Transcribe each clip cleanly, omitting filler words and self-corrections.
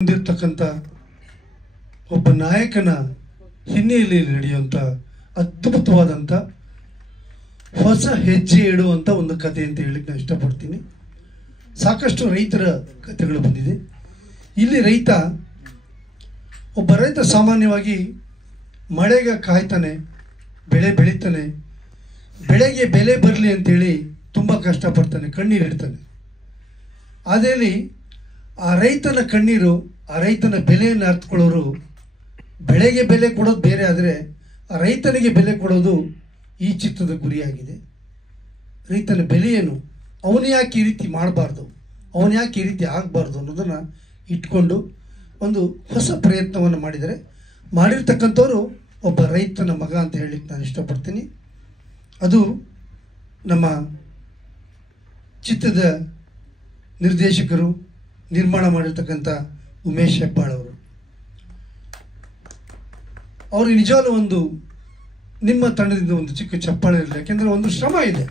ಹೊಂದಿರತಕ್ಕಂಥ ಒಬ್ಬ ನಾಯಕನ ಹಿನ್ನೆಲೆಯಲ್ಲಿ ನಡೆಯುವಂಥ ಅದ್ಭುತವಾದಂಥ ಹೊಸ ಹೆಜ್ಜೆ ಇಡುವಂಥ ಒಂದು ಕಥೆ ಅಂತ ಹೇಳಲಿಕ್ಕೆ ನಾನು ಇಷ್ಟಪಡ್ತೀನಿ. ಸಾಕಷ್ಟು ರೈತರ ಕಥೆಗಳು ಬಂದಿದೆ. ಇಲ್ಲಿ ಒಬ್ಬ ರೈತ ಸಾಮಾನ್ಯವಾಗಿ ಮಳೆಗೆ ಕಾಯ್ತಾನೆ, ಬೆಳೆ ಬೆಳೀತಾನೆ, ಬೆಳೆಗೆ ಬೆಲೆ ಬರಲಿ ಅಂತೇಳಿ ತುಂಬ ಕಷ್ಟಪಡ್ತಾನೆ, ಕಣ್ಣೀರಿಡ್ತಾನೆ. ಅದೇಲಿ ಆ ರೈತನ ಕಣ್ಣೀರು, ಆ ರೈತನ ಬೆಲೆಯನ್ನು ಅರ್ಥಕೊಳ್ಳೋರು ಬೆಳೆಗೆ ಬೆಲೆ ಕೊಡೋದು ಬೇರೆ, ಆದರೆ ಆ ರೈತನಿಗೆ ಬೆಲೆ ಕೊಡೋದು ಈ ಚಿತ್ರದ ಗುರಿಯಾಗಿದೆ. ರೈತನ ಬೆಲೆಯನ್ನು ಅವನು ಯಾಕೆ ಈ ರೀತಿ ಮಾಡಬಾರ್ದು, ಅವನು ಯಾಕೆ ಈ ರೀತಿ ಆಗಬಾರ್ದು ಅನ್ನೋದನ್ನು ಇಟ್ಕೊಂಡು ಒಂದು ಹೊಸ ಪ್ರಯತ್ನವನ್ನು ಮಾಡಿರ್ತಕ್ಕಂಥವ್ರು ಒಬ್ಬ ರೈತನ ಮಗ ಅಂತ ಹೇಳಲಿಕ್ಕೆ ನಾನು ಇಷ್ಟಪಡ್ತೀನಿ. ಅದು ನಮ್ಮ ಚಿತ್ರದ ನಿರ್ದೇಶಕರು, ನಿರ್ಮಾಣ ಮಾಡಿರ್ತಕ್ಕಂಥ ಉಮೇಶ್ ಹೆಬ್ಬಾಳ್ ಅವರು. ಅವ್ರಿಗೆ ನಿಜವಾಗ್ಲೂ ಒಂದು ನಿಮ್ಮ ತಂಡದಿಂದ ಒಂದು ಚಿಕ್ಕ ಚಪ್ಪಾಳೆ ಇರಲಿ. ಯಾಕೆಂದರೆ ಒಂದು ಶ್ರಮ ಇದೆ.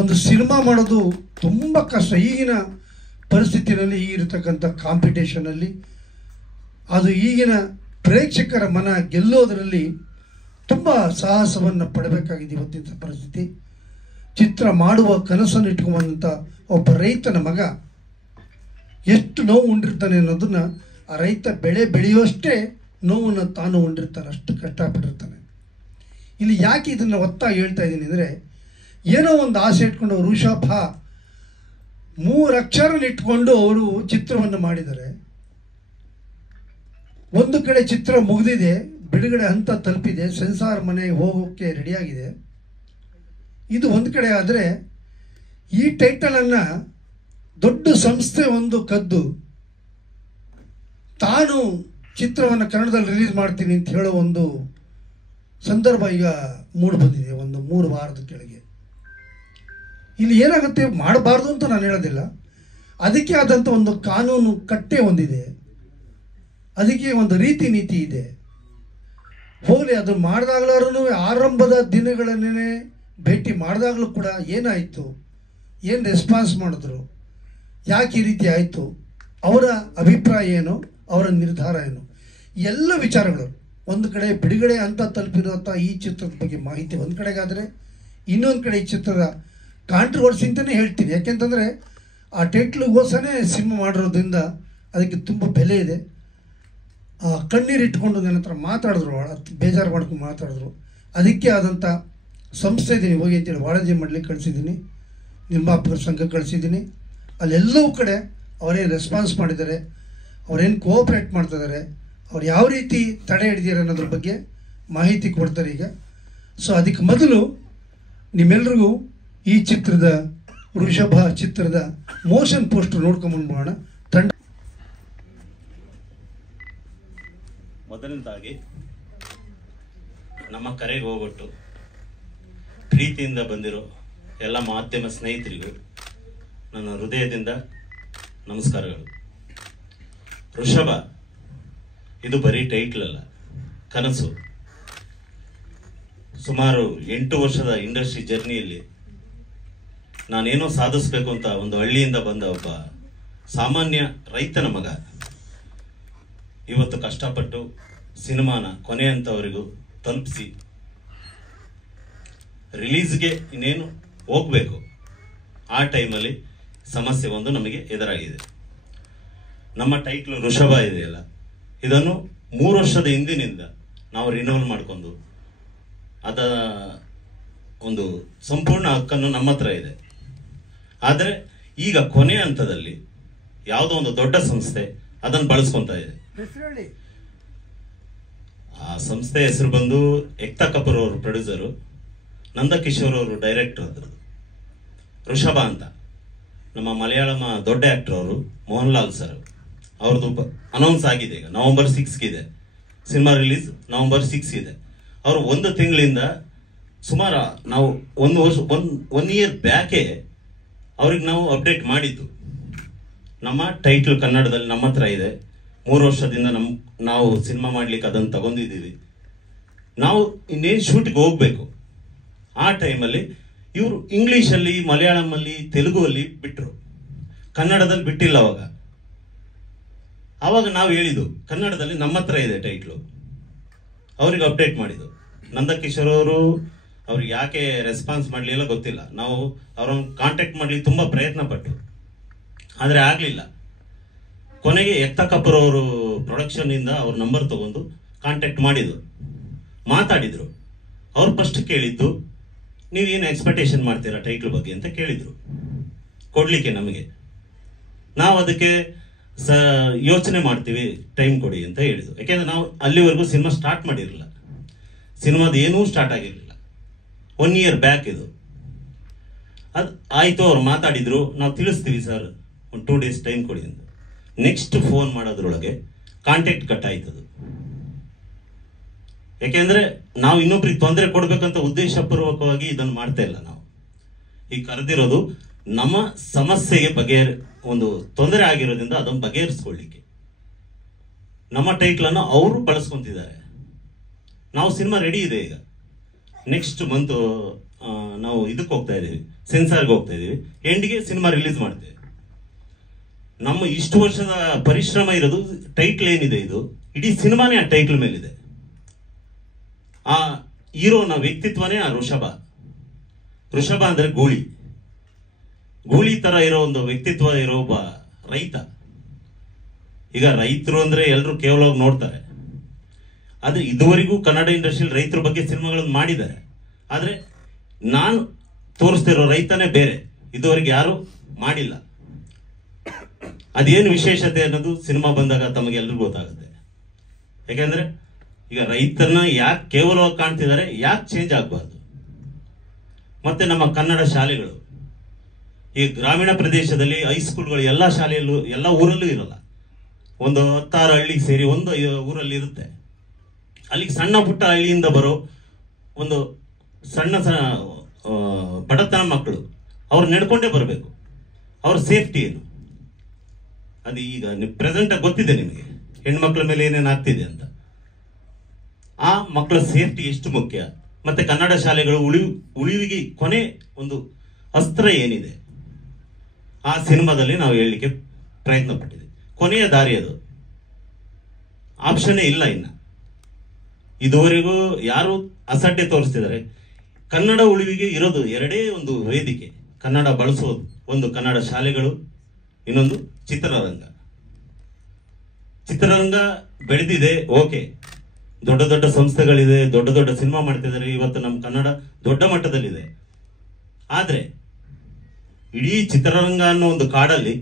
ಒಂದು ಸಿನಿಮಾ ಮಾಡೋದು ತುಂಬ ಕಷ್ಟ ಈಗಿನ ಪರಿಸ್ಥಿತಿಯಲ್ಲಿ, ಈಗಿರತಕ್ಕಂಥ ಕಾಂಪಿಟೇಷನಲ್ಲಿ. ಅದು ಈಗಿನ ಪ್ರೇಕ್ಷಕರ ಮನ ಗೆಲ್ಲೋದರಲ್ಲಿ ತುಂಬ ಸಾಹಸವನ್ನು ಪಡಬೇಕಾಗಿದೆ ಇವತ್ತಿನ ಪರಿಸ್ಥಿತಿ. ಚಿತ್ರ ಮಾಡುವ ಕನಸನ್ನು ಇಟ್ಕೊಂಡಂಥ ಒಬ್ಬ ರೈತನ ಮಗ ಎಷ್ಟು ನೋವು ಉಂಡಿರ್ತಾನೆ ಅನ್ನೋದನ್ನು, ಆ ರೈತ ಬೆಳೆ ಬೆಳೆಯುವಷ್ಟೇ ನೋವನ್ನು ತಾನು ಉಂಡಿರ್ತಾನೆ, ಅಷ್ಟು ಕಷ್ಟಪಟ್ಟಿರ್ತಾನೆ. ಇಲ್ಲಿ ಯಾಕೆ ಇದನ್ನು ಒತ್ತಾಗಿ ಹೇಳ್ತಾ ಇದ್ದೀನಿ ಅಂದರೆ, ಏನೋ ಒಂದು ಆಸೆ ಇಟ್ಕೊಂಡು ಅವರು ಋಷಭ 3 ಅಕ್ಷರನಿಟ್ಕೊಂಡು ಅವರು ಚಿತ್ರವನ್ನು ಮಾಡಿದ್ದಾರೆ. ಒಂದು ಕಡೆ ಚಿತ್ರ ಮುಗಿದಿದೆ, ಬಿಡುಗಡೆ ಹಂತ ತಲುಪಿದೆ, ಸೆನ್ಸಾರ್ ಮನೆಗೆ ಹೋಗೋಕ್ಕೆ ರೆಡಿಯಾಗಿದೆ. ಇದು ಒಂದು ಕಡೆ ಆದರೆ, ಈ ಟೈಟಲನ್ನು ದೊಡ್ಡ ಸಂಸ್ಥೆ ಒಂದು ಕದ್ದು ತಾನು ಚಿತ್ರವನ್ನು ಕನ್ನಡದಲ್ಲಿ ರಿಲೀಸ್ ಮಾಡ್ತೀನಿ ಅಂತ ಹೇಳೋ ಒಂದು ಸಂದರ್ಭ ಈಗ ಮೂಡಿ ಬಂದಿದೆ ಒಂದು 3 ವಾರದ ಕೆಳಗೆ. ಇಲ್ಲಿ ಏನಾಗುತ್ತೆ, ಮಾಡಬಾರ್ದು ಅಂತ ನಾನು ಹೇಳೋದಿಲ್ಲ, ಅದಕ್ಕೆ ಆದಂಥ ಒಂದು ಕಾನೂನು ಕಟ್ಟೆ ಹೊಂದಿದೆ, ಅದಕ್ಕೆ ಒಂದು ರೀತಿ ನೀತಿ ಇದೆ. ಹೋಗಲಿ, ಅದು ಮಾಡಿದಾಗಲೂ ಆರಂಭದ ದಿನಗಳನ್ನೇ ಭೇಟಿ ಮಾಡಿದಾಗಲೂ ಕೂಡ ಏನಾಯಿತು, ಏನು ರೆಸ್ಪಾನ್ಸ್ ಮಾಡಿದ್ರು, ಯಾಕೆ ಈ ರೀತಿ ಆಯಿತು, ಅವರ ಅಭಿಪ್ರಾಯ ಏನು, ಅವರ ನಿರ್ಧಾರ ಏನು, ಎಲ್ಲ ವಿಚಾರಗಳು ಒಂದು ಕಡೆ ಬಿಡುಗಡೆ ಅಂತ ತಲುಪಿರುವಂಥ ಈ ಚಿತ್ರದ ಬಗ್ಗೆ ಮಾಹಿತಿ ಒಂದು ಕಡೆಗಾದರೆ, ಇನ್ನೊಂದು ಕಡೆ ಈ ಚಿತ್ರದ ಕಾಂಟ್ರವರ್ಸಿ ಅಂತಲೇ ಹೇಳ್ತೀನಿ. ಯಾಕೆಂತಂದರೆ ಆ ಟೈಟ್ಲಿಗೋಸ್ಕರನೇ ಸಿನಿಮಾ ಮಾಡಿರೋದ್ರಿಂದ ಅದಕ್ಕೆ ತುಂಬ ಬೆಲೆ ಇದೆ. ಕಣ್ಣೀರಿಟ್ಕೊಂಡು ನನ್ನ ಹತ್ರ ಮಾತಾಡಿದ್ರು, ಬೇಜಾರು ಮಾಡ್ಕೊಂಡು ಮಾತಾಡಿದ್ರು. ಅದಕ್ಕೆ ಆದಂಥ ಸಂಸ್ಥೆ ಇದ್ದೀನಿ ಹೋಗಿ ಅಂತೇಳಿ ವಾಣಿಜ್ಯ ಮಾಡಲಿಕ್ಕೆ ಕಳಿಸಿದ್ದೀನಿ, ನಿರ್ಮಾಪಕರ ಸಂಘ ಕಳಿಸಿದ್ದೀನಿ. ಅಲ್ಲೆಲ್ಲವೂ ಕಡೆ ಅವರೇನು ರೆಸ್ಪಾನ್ಸ್ ಮಾಡಿದ್ದಾರೆ, ಅವರೇನು ಕೋಆಪ್ರೇಟ್ ಮಾಡ್ತಿದ್ದಾರೆ, ಅವ್ರು ಯಾವ ರೀತಿ ತಡೆ ಹಿಡಿದಿದ್ದಾರೆ ಅನ್ನೋದ್ರ ಬಗ್ಗೆ ಮಾಹಿತಿ ಕೊಡ್ತಾರೆ ಈಗ. ಸೊ ಅದಕ್ಕೆ ಮೊದಲು ನಿಮ್ಮೆಲ್ರಿಗೂ ಈ ಚಿತ್ರದ ಋಷಭ ಚಿತ್ರದ ಮೋಷನ್ ಪೋಸ್ಟರ್ ನೋಡ್ಕೊಂಬಂದ್ಬೋಣ. ತಂಡ ಮೊದಲನೇದಾಗಿ ನಮ್ಮ ಕರೆಗೆ ಹೋಗ್ಬಿಟ್ಟು ಪ್ರೀತಿಯಿಂದ ಬಂದಿರೋ ಎಲ್ಲ ಮಾಧ್ಯಮ ಸ್ನೇಹಿತರಿಗೂ ನನ್ನ ಹೃದಯದಿಂದ ನಮಸ್ಕಾರಗಳು. ಋಷಭ ಇದು ಬರೀ ಟೈಟ್ಲ್ ಅಲ್ಲ, ಕನಸು. ಸುಮಾರು 8 ವರ್ಷದ ಇಂಡಸ್ಟ್ರಿ ಜರ್ನಿಯಲ್ಲಿ ನಾನೇನೋ ಸಾಧಿಸಬೇಕು ಅಂತ ಒಂದು ಹಳ್ಳಿಯಿಂದ ಬಂದ ಒಬ್ಬ ಸಾಮಾನ್ಯ ರೈತನ ಮಗ ಇವತ್ತು ಕಷ್ಟಪಟ್ಟು ಸಿನಿಮಾನ ಕೊನೆ ಹಂತವರೆಗೂ ತಲುಪಿಸಿ ರಿಲೀಸ್ಗೆ ಇನ್ನೇನು ಹೋಗಬೇಕು, ಆ ಟೈಮಲ್ಲಿ ಸಮಸ್ಯೆ ಒಂದು ನಮಗೆ ಎದುರಾಗಿದೆ. ನಮ್ಮ ಟೈಟ್ಲು ಋಷಭ ಇದೆಯಲ್ಲ, ಇದನ್ನು 3 ವರ್ಷದ ಹಿಂದಿನಿಂದ ನಾವು ರಿನ್ಯೂವಲ್ ಮಾಡಿಕೊಂಡು ಅದ ಒಂದು ಸಂಪೂರ್ಣ ಹಕ್ಕನ್ನು ನಮ್ಮ ಹತ್ರ ಇದೆ. ಆದರೆ ಈಗ ಕೊನೆ ಹಂತದಲ್ಲಿ ಯಾವುದೋ ಒಂದು ದೊಡ್ಡ ಸಂಸ್ಥೆ ಅದನ್ನು ಬಳಸ್ಕೊತಾ ಇದೆ. ಆ ಸಂಸ್ಥೆ ಹೆಸರು ಬಂದು ಎಕ್ತಾ ಕಪೂರ್ ಅವರು ಪ್ರೊಡ್ಯೂಸರು, ನಂದಕಿಶೋರ್ ಅವರು ಡೈರೆಕ್ಟರ್. ಅದ್ರದ್ದು ಋಷಭ ಅಂತ ನಮ್ಮ ಮಲಯಾಳಂ ದೊಡ್ಡ ಆಕ್ಟರ್ ಅವರು ಮೋಹನ್ ಲಾಲ್ ಸರ್ ಅವ್ರದ್ದು ಅನೌನ್ಸ್ ಆಗಿದೆ. ಈಗ ನವೆಂಬರ್ 6 ಇದೆ ಸಿನಿಮಾ ರಿಲೀಸ್, ನವೆಂಬರ್ 6 ಇದೆ. ಅವರು 1 ತಿಂಗಳಿಂದ ಸುಮಾರು ನಾವು 1 ಇಯರ್ ಬ್ಯಾಕೆ ಅವ್ರಿಗೆ ನಾವು ಅಪ್ಡೇಟ್ ಮಾಡಿದ್ದು. ನಮ್ಮ ಟೈಟ್ಲ್ ಕನ್ನಡದಲ್ಲಿ ನಮ್ಮ ಹತ್ರ ಇದೆ, 3 ವರ್ಷದಿಂದ ನಾವು ಸಿನಿಮಾ ಮಾಡ್ಲಿಕ್ಕೆ ಅದನ್ನು ತಗೊಂಡಿದ್ದೀವಿ. ನಾವು ಇನ್ನೇನು ಶೂಟಿಗೆ ಹೋಗ್ಬೇಕು, ಆ ಟೈಮಲ್ಲಿ ಇವರು ಇಂಗ್ಲೀಷಲ್ಲಿ, ಮಲಯಾಳಮಲ್ಲಿ, ತೆಲುಗುವಲ್ಲಿ ಬಿಟ್ಟರು, ಕನ್ನಡದಲ್ಲಿ ಬಿಟ್ಟಿಲ್ಲ. ಅವಾಗ ಆವಾಗ ನಾವು ಹೇಳಿದ್ದು ಕನ್ನಡದಲ್ಲಿ ನಮ್ಮ ಹತ್ರ ಇದೆ ಟೈಟ್ಲು, ಅವ್ರಿಗೆ ಅಪ್ಡೇಟ್ ಮಾಡಿದ್ದು. ನಂದಕಿಶೋರ್ ಅವರು ಅವ್ರಿಗೆ ಯಾಕೆ ರೆಸ್ಪಾನ್ಸ್ ಮಾಡಲಿಲ್ಲ ಗೊತ್ತಿಲ್ಲ. ನಾವು ಅವ್ರನ್ನ ಕಾಂಟ್ಯಾಕ್ಟ್ ಮಾಡಲಿ ತುಂಬ ಪ್ರಯತ್ನ ಪಟ್ಟು, ಆದರೆ ಆಗಲಿಲ್ಲ. ಕೊನೆಗೆ ಎಕ್ತಾ ಕಪೂರ್ ಅವರು ಪ್ರೊಡಕ್ಷನ್ನಿಂದ ಅವ್ರ ನಂಬರ್ ತಗೊಂಡು ಕಾಂಟ್ಯಾಕ್ಟ್ ಮಾಡಿದ್ರು, ಮಾತಾಡಿದರು. ಅವ್ರು ಫಸ್ಟ್ ಕೇಳಿದ್ದು ನೀವೇನು ಎಕ್ಸ್ಪೆಕ್ಟೇಷನ್ ಮಾಡ್ತೀರಾ ಟೈಟ್ಲ್ ಬಗ್ಗೆ ಅಂತ ಕೇಳಿದರು, ಕೊಡಲಿಕ್ಕೆ ನಮಗೆ. ನಾವು ಅದಕ್ಕೆ ಯೋಚನೆ ಮಾಡ್ತೀವಿ, ಟೈಮ್ ಕೊಡಿ ಅಂತ ಹೇಳಿದ್ರು. ಯಾಕೆಂದ್ರೆ ನಾವು ಅಲ್ಲಿವರೆಗೂ ಸಿನಿಮಾ ಸ್ಟಾರ್ಟ್ ಮಾಡಿರಲಿಲ್ಲ, ಸಿನಿಮಾದ ಏನೂ ಸ್ಟಾರ್ಟ್ ಆಗಿರಲಿಲ್ಲ. 1 ಇಯರ್ ಬ್ಯಾಕ್ ಇದು. ಅದು ಆಯಿತು, ಅವ್ರು ಮಾತಾಡಿದ್ರು, ನಾವು ತಿಳಿಸ್ತೀವಿ ಸರ್, ಒಂದು 2 ಡೇಸ್ ಟೈಮ್ ಕೊಡಿ ಅಂತ. ನೆಕ್ಸ್ಟ್ ಫೋನ್ ಮಾಡೋದ್ರೊಳಗೆ ಕಾಂಟ್ಯಾಕ್ಟ್ ಕಟ್ ಆಯ್ತದು. ಯಾಕೆಂದ್ರೆ ನಾವು ಇನ್ನೊಬ್ರಿಗೆ ತೊಂದರೆ ಕೊಡ್ಬೇಕಂತ ಉದ್ದೇಶಪೂರ್ವಕವಾಗಿ ಇದನ್ನು ಮಾಡ್ತಾ ಇಲ್ಲ. ನಾವು ಈಗ ಕರೆದಿರೋದು ನಮ್ಮ ಸಮಸ್ಯೆಗೆ ಒಂದು ತೊಂದರೆ ಆಗಿರೋದ್ರಿಂದ ಅದನ್ನು ಬಗೆಹರಿಸ್ಕೊಳ್ಳಿಕ್ಕೆ. ನಮ್ಮ ಟೈಟ್ಲನ್ನು ಅವರು ಬಳಸ್ಕೊಂತಿದ್ದಾರೆ. ನಾವು ಸಿನಿಮಾ ರೆಡಿ ಇದೆ. ಈಗ ನೆಕ್ಸ್ಟ್ ಮಂತ್ ನಾವು ಇದಕ್ಕೆ ಹೋಗ್ತಾ ಇದ್ದೀವಿ, ಸೆನ್ಸಾರ್ಗೆ ಹೋಗ್ತಾ ಇದ್ದೀವಿ. ಎಂಡಿಗೆ ಸಿನಿಮಾ ರಿಲೀಸ್ ಮಾಡ್ತೇವೆ. ನಮ್ಮ ಇಷ್ಟು ವರ್ಷದ ಪರಿಶ್ರಮ ಇರೋದು ಟೈಟ್ಲ್ ಏನಿದೆ, ಇದು ಇಡೀ ಸಿನಿಮಾನೇ ಆ ಟೈಟ್ಲ್ ಮೇಲಿದೆ. ಆ ಹೀರೋನ ವ್ಯಕ್ತಿತ್ವನೇ ಆ ಋಷಭ ಅಂದ್ರೆ ಗೂಳಿ ತರ ಇರೋ ಒಂದು ವ್ಯಕ್ತಿತ್ವ ಇರೋ ಒಬ್ಬ ರೈತ. ಈಗ ರೈತರು ಅಂದ್ರೆ ಎಲ್ಲರೂ ಕೇವಲವಾಗಿ ನೋಡ್ತಾರೆ, ಆದ್ರೆ ಇದುವರೆಗೂ ಕನ್ನಡ ಇಂಡಸ್ಟ್ರಿಯಲ್ಲಿ ರೈತರ ಬಗ್ಗೆ ಸಿನಿಮಾಗಳನ್ನು ಮಾಡಿದ್ದಾರೆ. ಆದ್ರೆ ನಾನು ತೋರಿಸ್ತಿರೋ ರೈತನೇ ಬೇರೆ, ಇದುವರೆಗೆ ಯಾರು ಮಾಡಿಲ್ಲ. ಅದೇನು ವಿಶೇಷತೆ ಅನ್ನೋದು ಸಿನಿಮಾ ಬಂದಾಗ ತಮಗೆಲ್ಲರಿಗೂ ಗೊತ್ತಾಗುತ್ತೆ. ಯಾಕೆಂದ್ರೆ ಈಗ ರೈತರನ್ನ ಯಾಕೆ ಕೇವಲವಾಗಿ ಕಾಣ್ತಿದ್ದಾರೆ, ಯಾಕೆ ಚೇಂಜ್ ಆಗಬಾರ್ದು. ಮತ್ತೆ ನಮ್ಮ ಕನ್ನಡ ಶಾಲೆಗಳು ಈ ಗ್ರಾಮೀಣ ಪ್ರದೇಶದಲ್ಲಿ ಹೈಸ್ಕೂಲ್ಗಳು ಎಲ್ಲ ಶಾಲೆಯಲ್ಲೂ ಎಲ್ಲ ಊರಲ್ಲೂ ಇರಲ್ಲ. ಒಂದು 10-6 ಹಳ್ಳಿಗೆ ಸೇರಿ ಒಂದು ಊರಲ್ಲಿ ಇರುತ್ತೆ. ಅಲ್ಲಿಗೆ ಸಣ್ಣ ಪುಟ್ಟ ಹಳ್ಳಿಯಿಂದ ಬರೋ ಒಂದು ಸಣ್ಣ ಬಡತನ ಮಕ್ಕಳು ಅವ್ರು ನಡ್ಕೊಂಡೇ ಬರಬೇಕು. ಅವ್ರ ಸೇಫ್ಟಿ ಏನು ಅದು ಈಗ ಪ್ರೆಸೆಂಟ್ ಆಗಿ ಗೊತ್ತಿದೆ ನಿಮಗೆ, ಹೆಣ್ಮಕ್ಳ ಮೇಲೆ ಏನೇನು ಆಗ್ತಿದೆ ಅಂತ. ಆ ಮಕ್ಕಳ ಸೇಫ್ಟಿ ಎಷ್ಟು ಮುಖ್ಯ. ಮತ್ತೆ ಕನ್ನಡ ಶಾಲೆಗಳು ಉಳಿವಿಗೆ ಕೊನೆ ಒಂದು ಅಸ್ತ್ರ ಏನಿದೆ ಆ ಸಿನಿಮಾದಲ್ಲಿ ನಾವು ಹೇಳಲಿಕ್ಕೆ ಪ್ರಯತ್ನ ಪಟ್ಟಿದ್ದೀವಿ. ಕೊನೆಯ ದಾರಿ ಅದು, ಆಪ್ಷನ್ನೇ ಇಲ್ಲ. ಇನ್ನ ಇದುವರೆಗೂ ಯಾರು ಅಸಡ್ಡೆ ತೋರಿಸ್ತಿದ್ದಾರೆ. ಕನ್ನಡ ಉಳಿವಿಗೆ ಇರೋದು ಎರಡೇ ಒಂದು ವೇದಿಕೆ, ಕನ್ನಡ ಬಳಸೋದು. ಒಂದು ಕನ್ನಡ ಶಾಲೆಗಳು, ಇನ್ನೊಂದು ಚಿತ್ರರಂಗ ಬೆಳೆದಿದೆ. ಓಕೆ, ದೊಡ್ಡ ದೊಡ್ಡ ಸಂಸ್ಥೆಗಳಿದೆ, ದೊಡ್ಡ ದೊಡ್ಡ ಸಿನಿಮಾ ಮಾಡ್ತಿದ್ದಾರೆ. ಇವತ್ತು ನಮ್ಮ ಕನ್ನಡ ದೊಡ್ಡ ಮಟ್ಟದಲ್ಲಿದೆ. ಆದ್ರೆ ಇಡೀ ಚಿತ್ರರಂಗ ಅನ್ನೋ ಒಂದು ಕಾಡಲ್ಲಿ